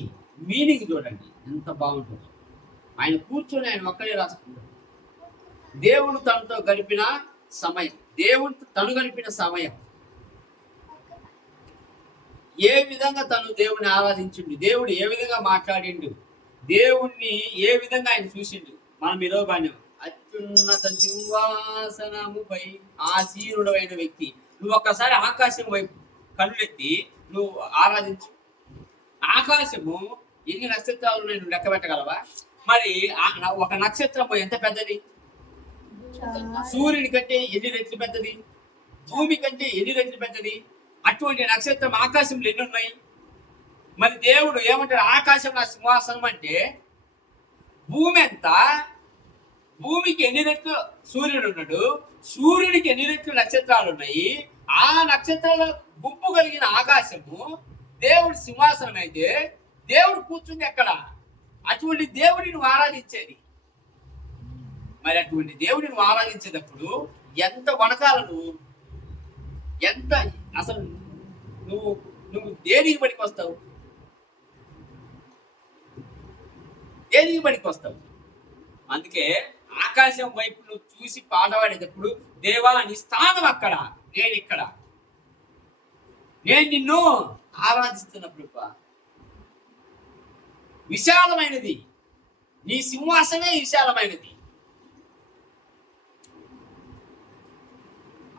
మీనింగ్ చూడండి ఎంత బాగుంటుందో. ఆయన కూర్చొని ఆయన ఒక్కడే రాసుకుంటాడు. దేవుడు తనతో గడిపిన సమయం, దేవుడు తను గడిపిన సమయం, ఏ విధంగా తను దేవుడిని ఆరాధించిండు, దేవుడు ఏ విధంగా మాట్లాడిండు, దేవుణ్ణి ఏ విధంగా ఆయన చూసిండు. మనం ఈరోజు బాణ్యం అత్యున్నత సింహాసనముపై ఆసీనుడైన వ్యక్తి. నువ్వు ఒక్కసారి ఆకాశం వైపు కళ్ళెత్తి నువ్వు ఆరాధించు. ఆకాశము ఎన్ని నక్షత్రాలు ఉన్నాయి నువ్వు లెక్క పెట్టగలవా? మరి ఒక నక్షత్రం ఎంత పెద్దది? సూర్యుడి కంటే ఎన్ని రెట్లు పెద్దది? భూమి కంటే ఎన్ని రెట్లు పెద్దది? అటువంటి నక్షత్రం ఆకాశంలో ఎన్ని ఉన్నాయి? మరి దేవుడు ఏమంటాడు? ఆకాశం నా సింహాసనం అంటే భూమి ఎంత? భూమికి ఎన్ని రెట్లు సూర్యుడు ఉన్నాడు, సూర్యుడికి ఎన్ని రెట్లు నక్షత్రాలు ఉన్నాయి, ఆ నక్షత్రాల గుంపు కలిగిన ఆకాశము దేవుడి సింహాసనం అయితే దేవుడు కూర్చుంది ఎక్కడ? అటువంటి దేవుడిని నువ్వు ఆరాధించేది. మరి అటువంటి దేవుడిని నువ్వు ఆరాధించేటప్పుడు ఎంత వనకాల నువ్వు, ఎంత అసలు నువ్వు నువ్వు దేనికి పనికి వస్తావు? దేనికి పనికి వస్తావు? అందుకే ఆకాశం వైపు నువ్వు చూసి పాట పాడేటప్పుడు, దేవా నీ స్థానం అక్కడ, నేను ఇక్కడ, నేను నిన్ను ఆరాధిస్తున్నప్పుడు విశాలమైనది, నీ సింహాసమే విశాలమైనది.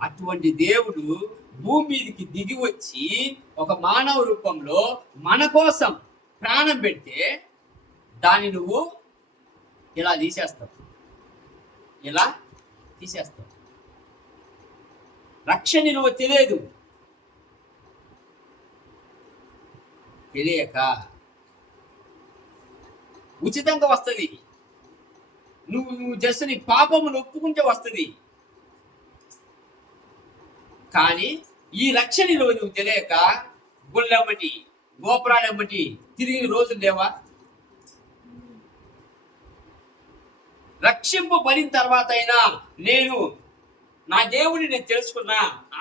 అటువంటి దేవుడు భూమి మీదకి దిగి వచ్చి ఒక మానవ రూపంలో మన కోసం ప్రాణం పెడితే దాన్ని నువ్వు ఇలా తీసేస్తావు, ఇలా తీసేస్తావు. రక్షణ నువ్వు తెలియదు, తెలియక ఉచితంగా వస్తుంది. నువ్వు జస్ట్ నీ పాపమును ఒప్పుకుంటే వస్తుంది. కానీ ఈ రక్షణలో నువ్వు తెలియక గుళ్ళెమ్మటి గోపురాలెమ్మటి తిరిగిన రోజులు లేవా? రక్షింపబడిన తర్వాత అయినా నేను నా దేవుడిని నేను తెలుసుకున్నా,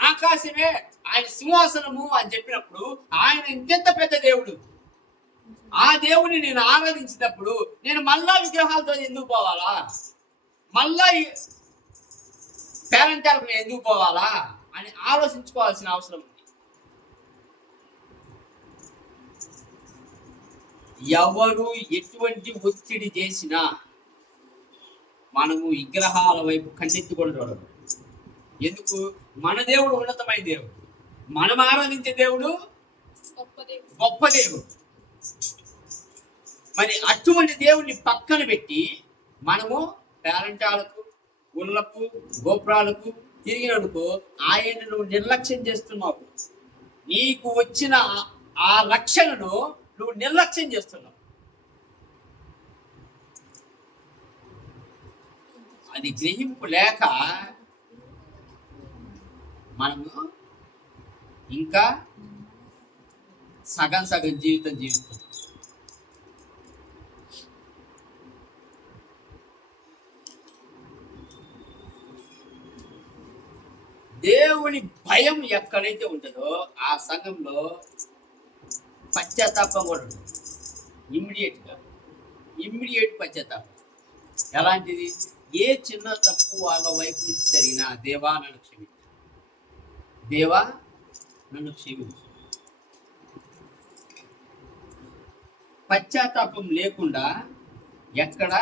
ఆకాశమే ఆయన సింహాసనము అని చెప్పినప్పుడు ఆయన ఇంకెంత పెద్ద దేవుడు. ఆ దేవుడిని నేను ఆరాధించినప్పుడు నేను మళ్ళా విగ్రహాలతో ఎందుకు పోవాలా? మళ్ళా పేరెంటాలకు నేను ఎందుకు పోవాలా అని ఆలోచించుకోవాల్సిన అవసరం ఉంది. ఎవరు ఎటువంటి ఒత్తిడి చేసినా మనము విగ్రహాల వైపు కన్నెత్తి కూడా చూడదు. ఎందుకు? మన దేవుడు ఉన్నతమైన దేవుడు, మనం ఆరాధించే దేవుడు గొప్ప దేవుడు. మరి అటువంటి దేవుడిని పక్కన పెట్టి మనము పేరంటాలకు గుళ్ళకు గోపురాలకు తిరిగిననుకో ఆయన నువ్వు నిర్లక్ష్యం చేస్తున్నావు. నీకు వచ్చిన ఆ రక్షణను నువ్వు నిర్లక్ష్యం చేస్తున్నావు. అది గ్రహింపు లేక మనము ఇంకా సగం సగం జీవితం. దేవుని భయం ఎక్కడైతే ఉంటుందో ఆ సంఘంలో పశ్చాత్తాపం కూడా ఉంటుంది. ఇమ్మీడియట్ పశ్చాత్తాపం. ఎలాంటిది? ఏ చిన్న తప్పు వాళ్ళ వైపు నుంచి జరిగినా దేవా నన్ను క్షమించు, దేవా నన్ను క్షమించు. పశ్చాత్తాపం లేకుండా ఎక్కడ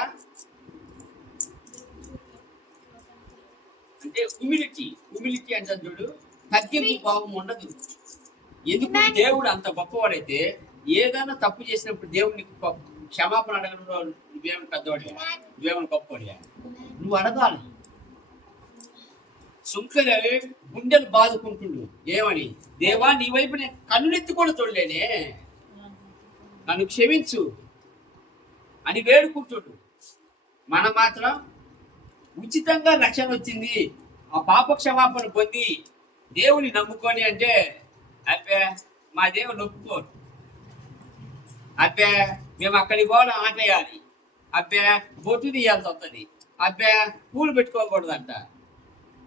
అంటే హ్యూమిలిటీ అంటే చూడు, తగ్గింపు భావం ఉండదు. ఎందుకు? దేవుడు అంత గొప్పవాడైతే ఏదైనా తప్పు చేసినప్పుడు దేవుడిని క్షమాపణ అడగడంలో నువ్వేమైనా పెద్దవాడియా, నువ్వేమైనా గొప్పవాడియా? నువ్వు అడగాలి. సుంకరి గుండెలు బాదుకుంటుండు ఏమని, దేవా నీ వైపు నేను కన్నులెత్తి కూడా చూడలేనే, నన్ను క్షమించు అని వేడుకుంటుండు. మనం మాత్రం ఉచితంగా రక్షణ వచ్చింది, ఆ పాప క్షమాపణ పొంది దేవుని నమ్ముకొని అంటే అబ్బే మా దేవుని ఒప్పుకోరు, అబ్బే మేము అక్కడికి పోవడం ఆటేయాలి, అబ్బే బొట్టు తీయాల్సి వస్తుంది, అబ్బే పూలు పెట్టుకోకూడదంట,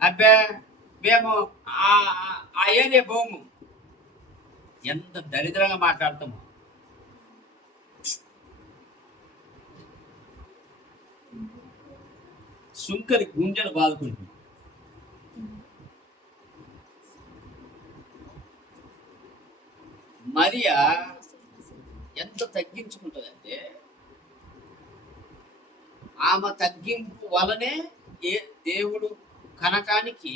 అబ్బే మేము ఆ ఏరియా భూము. ఎంత దరిద్రంగా మాట్లాడతాము. సుంకరి గుండెలు బాదుకుంటుంది. మరియా ఎంత తగ్గించుకుంటుందంటే ఆమె తగ్గింపు వలనే దేవుని కనకానికి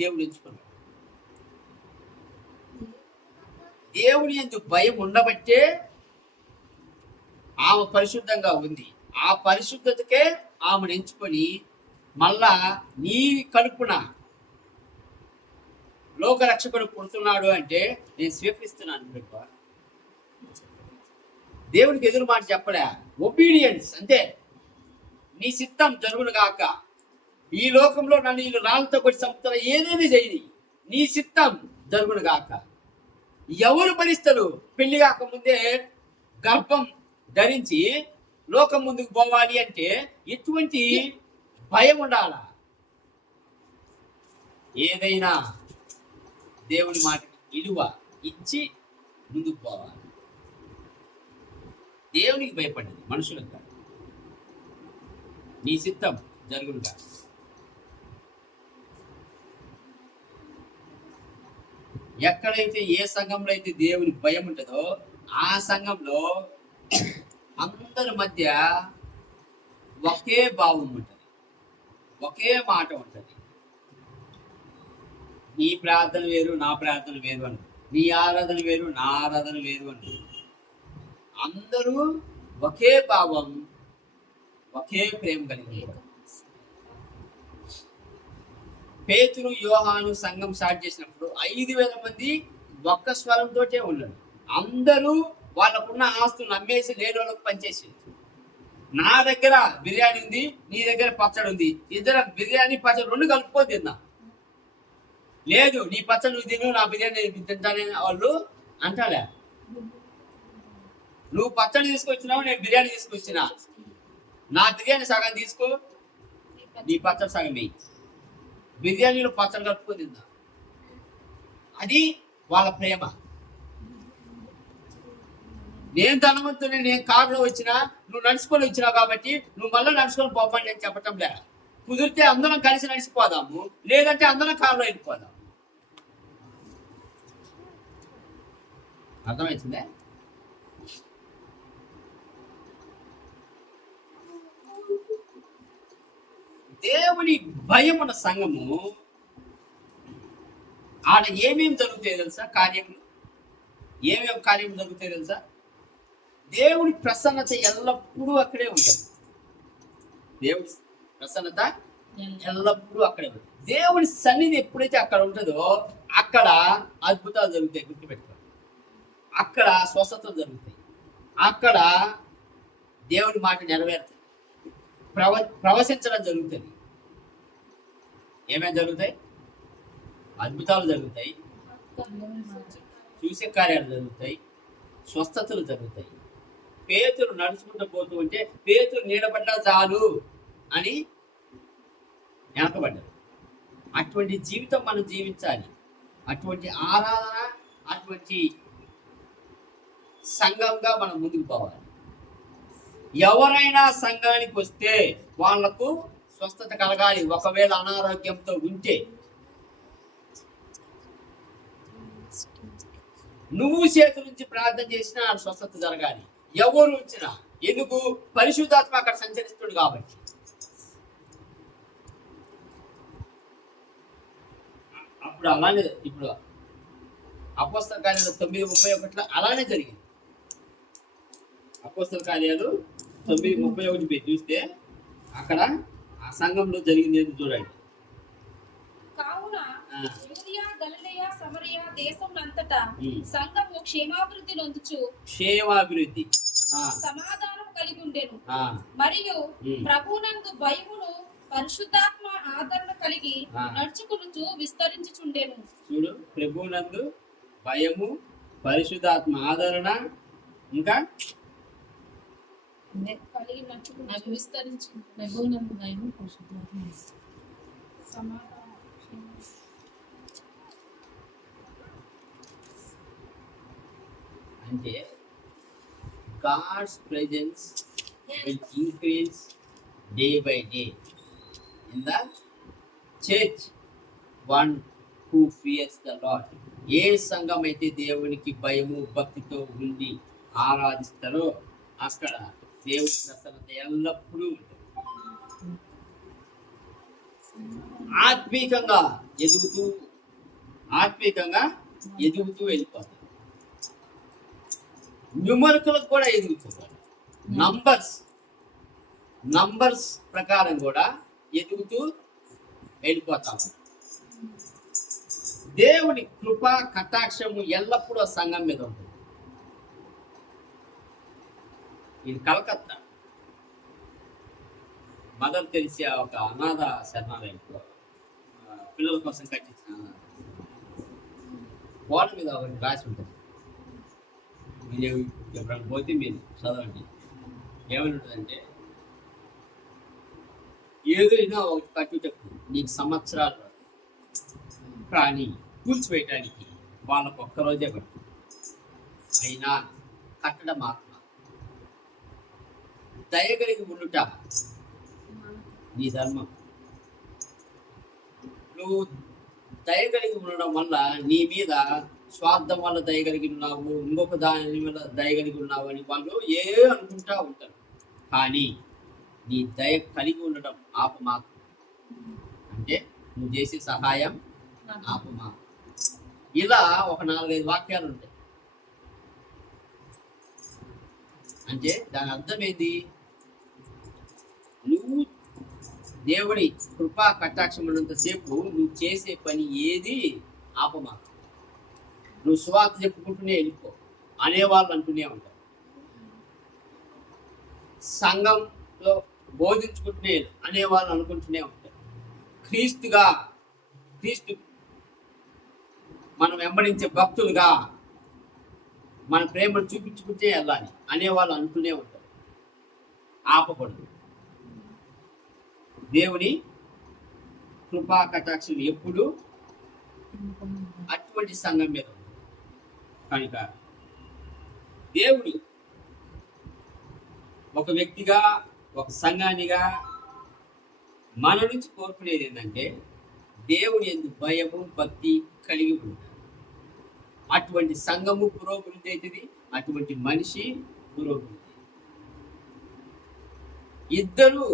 దేవుడు ఎంచుకున్నాడు. దేవుని ఎందుకు భయం ఉండబట్టే ఆమె పరిశుద్ధంగా ఉంది. ఆ పరిశుద్ధతకే ఆమెను ఎంచుకొని మళ్ళా నీ కడుపున లోకరక్షకుడు పుడుతున్నాడు అంటే నేను స్వీకరిస్తున్నాను. దేవునికి ఎదురు మాట చెప్పలే, ఒబీడియన్స్ అంతే. నీ చిత్తం జరుగును గాక. ఈ లోకంలో నన్ను వీళ్ళు రాళ్ళతో కొట్టి చంపుతారా, ఏదేది చేయని, నీ చిత్తం జరుగును గాక. ఎవరు భరిస్తారు? పెళ్లి కాకముందే గర్భం ధరించి లోకం ముందుకు పోవాలి అంటే ఎటువంటి భయం ఉండాలా? ఏదైనా దేవుని మాటకి విలువ ఇచ్చి ముందుకు పోవాలి. దేవునికి భయపడింది, మనుషులకు కాదు. నీ చిత్తం జరుగునుగా. ఎక్కడైతే ఏ సంఘంలో అయితే దేవుని భయం ఉంటుందో ఆ సంఘంలో అందరి మధ్య ఒకే భావం ఉంటుంది, ఒకే మాట ఉంటుంది. నీ ప్రార్థన వేరు, నా ప్రార్థన వేరు అని, నీ ఆరాధన వేరు, నా ఆరాధన వేరు అని. అందరూ ఒకే భావం, ఒకే ప్రేమ కలిగి. పేతురు యోహాను సంఘం స్టార్ట్ చేసినప్పుడు 5,000 మంది ఒక్క స్వరంతో ఉన్నారు. అందరూ వాళ్ళకున్న ఆస్తులు అమ్మేసి లేని వాళ్ళకు పనిచేసి, నా దగ్గర బిర్యానీ ఉంది, నీ దగ్గర పచ్చడి ఉంది, ఇద్దరు బిర్యానీ పచ్చడి రెండు కలుపుకొని తిందాం. లేదు, నీ పచ్చడి నువ్వు తిను, నా బిర్యానీ తింటానని వాళ్ళు అంటాలే. నువ్వు పచ్చడి తీసుకొచ్చినావు, నేను బిర్యానీ తీసుకొచ్చినా, నా బిర్యానీ సగం తీసుకో, నీ పచ్చడి సగం వేయి, బిర్యానీలో పచ్చడి కలుపుకొని తిందా. అది వాళ్ళ ప్రేమ. నేను ధనవంతుని, నేను కారులో వచ్చినా, నువ్వు నడుచుకొని వచ్చినావు కాబట్టి నువ్వు మళ్ళీ నడుచుకొని పోపండి అని చెప్పటం లే. కుదిరితే అందరం కలిసి నడిచిపోదాము, లేదంటే అందరం కారులో వెళ్ళిపోదాం. అర్థమవుతుందే? దేవుని భయం ఉన్న సంఘము ఆడ ఏమేమి జరుగుతాయో తెలుసా? కార్యములు, ఏమేమి కార్యములు జరుగుతాయో తెలుసా? దేవుని ప్రసన్నత ఎల్లప్పుడూ అక్కడే ఉంటుంది. దేవుని ప్రసన్నత ఎల్లప్పుడూ అక్కడే ఉంటుంది. దేవుని సన్నిధి ఎప్పుడైతే అక్కడ ఉంటుందో అక్కడ అద్భుతాలు జరుగుతాయి. గుర్తుపెట్టుకోండి, అక్కడ స్వస్థతలు జరుగుతాయి, అక్కడ దేవుని మాట నెరవేరుతాయి, ప్రవశించడం జరుగుతుంది. ఏమేమి జరుగుతాయి? అద్భుతాలు జరుగుతాయి, చూసే కార్యాలు జరుగుతాయి, స్వస్థతలు జరుగుతాయి. పేతురు నడుచుకుంటూ పోతూ ఉంటే పేతురు నీడబడ్డా చాలు అని వెనకబడ్డారు. అటువంటి జీవితం మనం జీవించాలి. అటువంటి ఆరాధన, అటువంటి సంఘంగా మనం ముందుకు పోవాలి. ఎవరైనా సంఘానికి వస్తే వాళ్లకు స్వస్థత కలగాలి. ఒకవేళ అనారోగ్యంతో ఉంటే నువ్వు చేతుల నుంచి ప్రార్థన చేసినా స్వస్థత జరగాలి. ఎవరు ఉంచినా. ఎందుకు? పరిశుద్ధాత్మ అక్కడ సంచరిస్తుంది కాబట్టి. అప్పుడు అలానే, ఇప్పుడు అపోస్తల కార్యాలు 9:31 అలానే జరిగింది. అపోస్తల కార్యాలు 9:31 చూస్తే అక్కడ ఆ సంఘంలో జరిగింది ఏంటి చూడండి. కావున యూదయ, గలిలయ, సమరయ దేశములంతటా సంఘము క్షేమాభివృద్ధి నొందుచు క్షేమాభివృద్ధి సమాధానం కలిగి ఉండెను. మరియు ప్రభువునందు భయమును పరిశుద్ధాత్మ ఆదరణ కలిగి నడుచుకునుచు విస్తరించుచుండెను. చూడు, ప్రభువునందు భయము, పరిశుద్ధాత్మ ఆదరణ, ఇంకా కలిగి నడుచుకునుచు విస్తరించు. ప్రభువునందు భయము, పరిశుద్ధాత్మ సమాధానం. అంటే God's presence will increase day by day in the church, one who fears the Lord. ఏ సంఘం అయితే దేవునికి భయము భక్తితో ఉండి ఆరాధిస్తారో అక్కడ దేవుని ప్రసన్నత ఎల్లప్పుడూ ఉంటుంది. ఆత్మీకంగా ఎదుగుతూ వెళ్ళిపోతారు. న్యూమరికలకు కూడా ఎదుగుతున్నారు. నంబర్స్ ప్రకారం కూడా ఎదుగుతూ వెళ్ళిపోతాము. దేవుని కృప కటాక్షము ఎల్లప్పుడూ సంఘం మీద ఉంటుంది. ఇది కలకత్తా. మదర్ తెరిసా ఒక అనాథ శరణాలయంలో పిల్లల కోసం కట్టించిన గోడ మీద ఒకటి రాసి ఉంటుంది. మీరు ఎప్పుడైనా పోతే మీరు చదవండి. ఏమని ఉంటుందంటే, ఏదైనా ఒకటి కట్టుటకు నీకు సంవత్సరాలు కానీ కూల్చివేయటానికి వాళ్ళకు ఒక్కరోజే పడుతుంది. అయినా కట్టడం ఆత్మ, దయగలిగి ఉండుట నీ ధర్మం. నువ్వు దయగలిగి ఉండడం వల్ల నీ మీద స్వార్థం వల్ల దయగలిగి ఉన్నావు, ఇంకొక దాని వల్ల దయగలిగి ఉన్నావు అని వాళ్ళు అనుకుంటా ఉంటారు. కానీ నీ దయ కలిగి ఉండడం ఆపమాకు. అంటే నువ్వు చేసే సహాయం ఆపమాకు. ఇలా ఒక 4-5 వాక్యాలు ఉంటాయి. అంటే దాని అర్థం ఏంది? నువ్వు దేవుడి కృపా కటాక్షం ఉన్నంతసేపు నువ్వు చేసే పని ఏది ఆపమాకు. నువ్వు సువార్త చెప్పుకుంటూనే వెళ్ళిపో అనేవాళ్ళు అంటూనే ఉంటారు. సంఘంలో బోధించుకుంటూనే అనేవాళ్ళు అనుకుంటూనే ఉంటారు. క్రీస్తు మనం వెంబడించే భక్తులుగా మన ప్రేమను చూపించుకుంటే వెళ్ళాలి అనేవాళ్ళు అంటూనే ఉంటారు. ఆపకూడదు. దేవుని కృపా కటాక్షం ఎప్పుడు అటువంటి సంఘం మీద ఉంది. కనుక దేవుడు ఒక వ్యక్తిగా, ఒక సంఘానిగా మన నుంచి కోరుకునేది ఏంటంటే, దేవుని యందు భయము భక్తి కలిగి ఉంటాడు. అటువంటి సంఘము పురోభివృద్ధి అవుతుంది, అటువంటి మనిషి పురోభివృద్ధి. ఇద్దరు,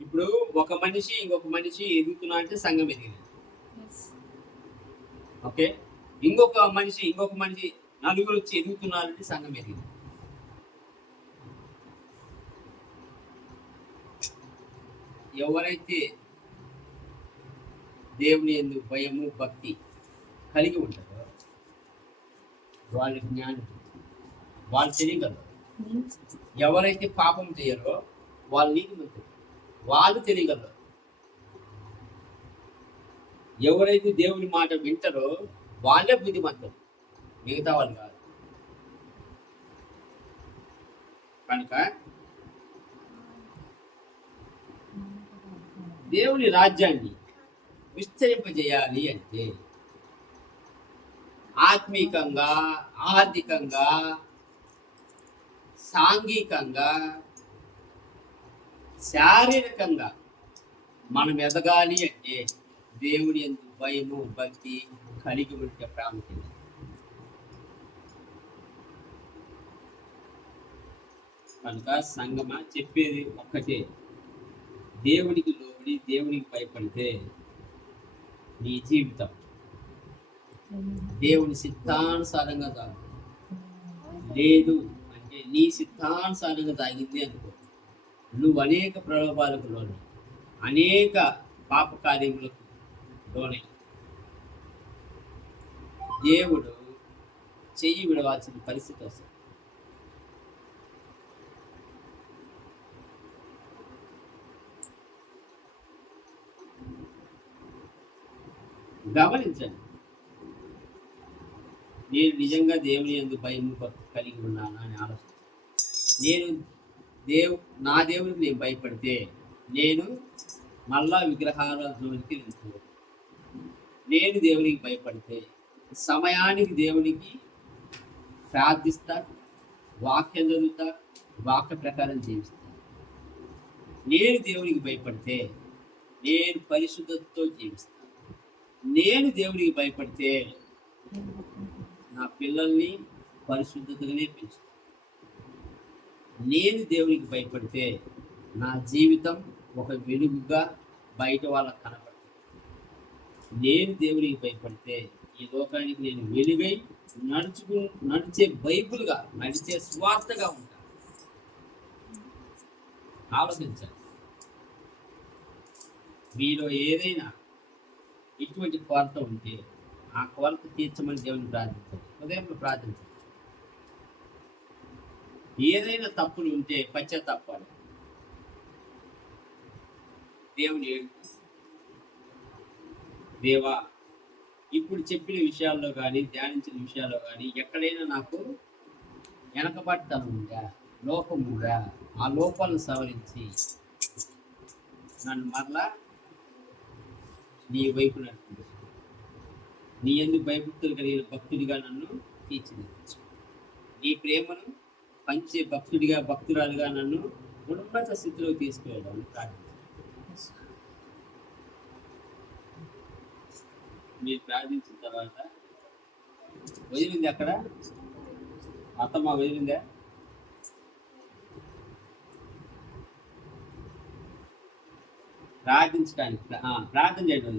ఇప్పుడు ఒక మనిషి ఇంకొక మనిషి ఎదుగుతున్నా అంటే సంఘం ఎదిగింది. ఓకే, ఇంకొక మనిషి నలుగురు వచ్చి ఎదుగుతున్నారంటే సంఘం ఎదిగింది. ఎవరైతే దేవుని యందు భయము భక్తి కలిగి ఉంటారో వాళ్ళ జ్ఞానం, వాళ్ళు తెలియగలరు. ఎవరైతే పాపం చేయరో వాళ్ళు నీతిమంతులు, వాళ్ళు తెలియగలరు. ఎవరైతే దేవుని మాట వింటారో వాళ్ళే బుద్ధిమంతులు, మిగతా వాళ్ళు కాదు. కనుక దేవుని రాజ్యాన్ని విస్తరింపజేయాలి అంటే ఆత్మీకంగా, ఆర్థికంగా, సాంఘికంగా, శారీరకంగా మనం ఎదగాలి అంటే దేవుని యందు భయము భక్తి కలిగి ఉంటే ప్రాముఖ్యత. కనుక సంగమా చెప్పేది ఒక్కటే, దేవునికి లోబడి దేవునికి భయపడితే నీ జీవితం దేవుని సిద్ధానుసారంగా సాగుతుంది. లేదు అంటే నీ సిద్ధానుసారంగా సాగింది అనుకో, నువ్వు అనేక ప్రలోభాలకు లోనై, అనేక పాప కార్యములకు లోనై దేవుడు చెయ్యి విడవాల్సిన పరిస్థితి వస్తుంది. గమనించండి, నేను నిజంగా దేవుని యందు భయం కలిగి ఉన్నానా అని ఆలోచించాను. నా దేవునికి నేను భయపడితే నేను మళ్ళా విగ్రహాల జోలికి వెళ్తున్నాను. నేను దేవునికి భయపడితే సమయానికి దేవునికి ప్రార్థిస్తా, వాక్యం చదువుతా, వాక్య ప్రకారం జీవిస్తా. నేను దేవునికి భయపడితే నేను పరిశుద్ధతతో జీవిస్తాను. నేను దేవునికి భయపడితే నా పిల్లల్ని పరిశుద్ధతగానే పెంచుతాను. నేను దేవునికి భయపడితే నా జీవితం ఒక వెలుగుగా బయట వాళ్ళకు కనపడుతుంది. నేను దేవునికి భయపడితే ఈ లోకానికి నేను వెలుగై నడిచే బైబుల్గా, నడిచే స్వార్థగా ఉంటాను. ఆలోచించండి, మీలో ఏదైనా ఇటువంటి కొరత ఉంటే ఆ కొరత తీర్చమని దేవుని ప్రార్థించండి, హృదయంలో ప్రార్థించండి. ఏదైనా తప్పులు ఉంటే పశ్చాత్తాపాలి. దేవుని దేవా, ఇప్పుడు చెప్పిన విషయాల్లో కానీ ధ్యానించిన విషయాల్లో కానీ ఎక్కడైనా నాకు వెనకబడితనం ఉందా, లోపం ఉందా, ఆ లోపాలను సవరించి నన్ను మరలా నీ వైపు నడిపించు. నీ ఎందుకు భయభక్తులు కలిగిన భక్తుడిగా నన్ను తీర్చిదిద్దు. నీ ప్రేమను పంచే భక్తుడిగా భక్తురాలుగా నన్ను ఉన్నత స్థితిలో తీసుకువెళ్ళాలని ప్రార్థించాను. మీరు ప్రార్థించిన తర్వాత వదిలింది అక్కడ అత్తమ్మ వదిలిందా? ప్రార్థించడానికి ప్రార్థన చేయడం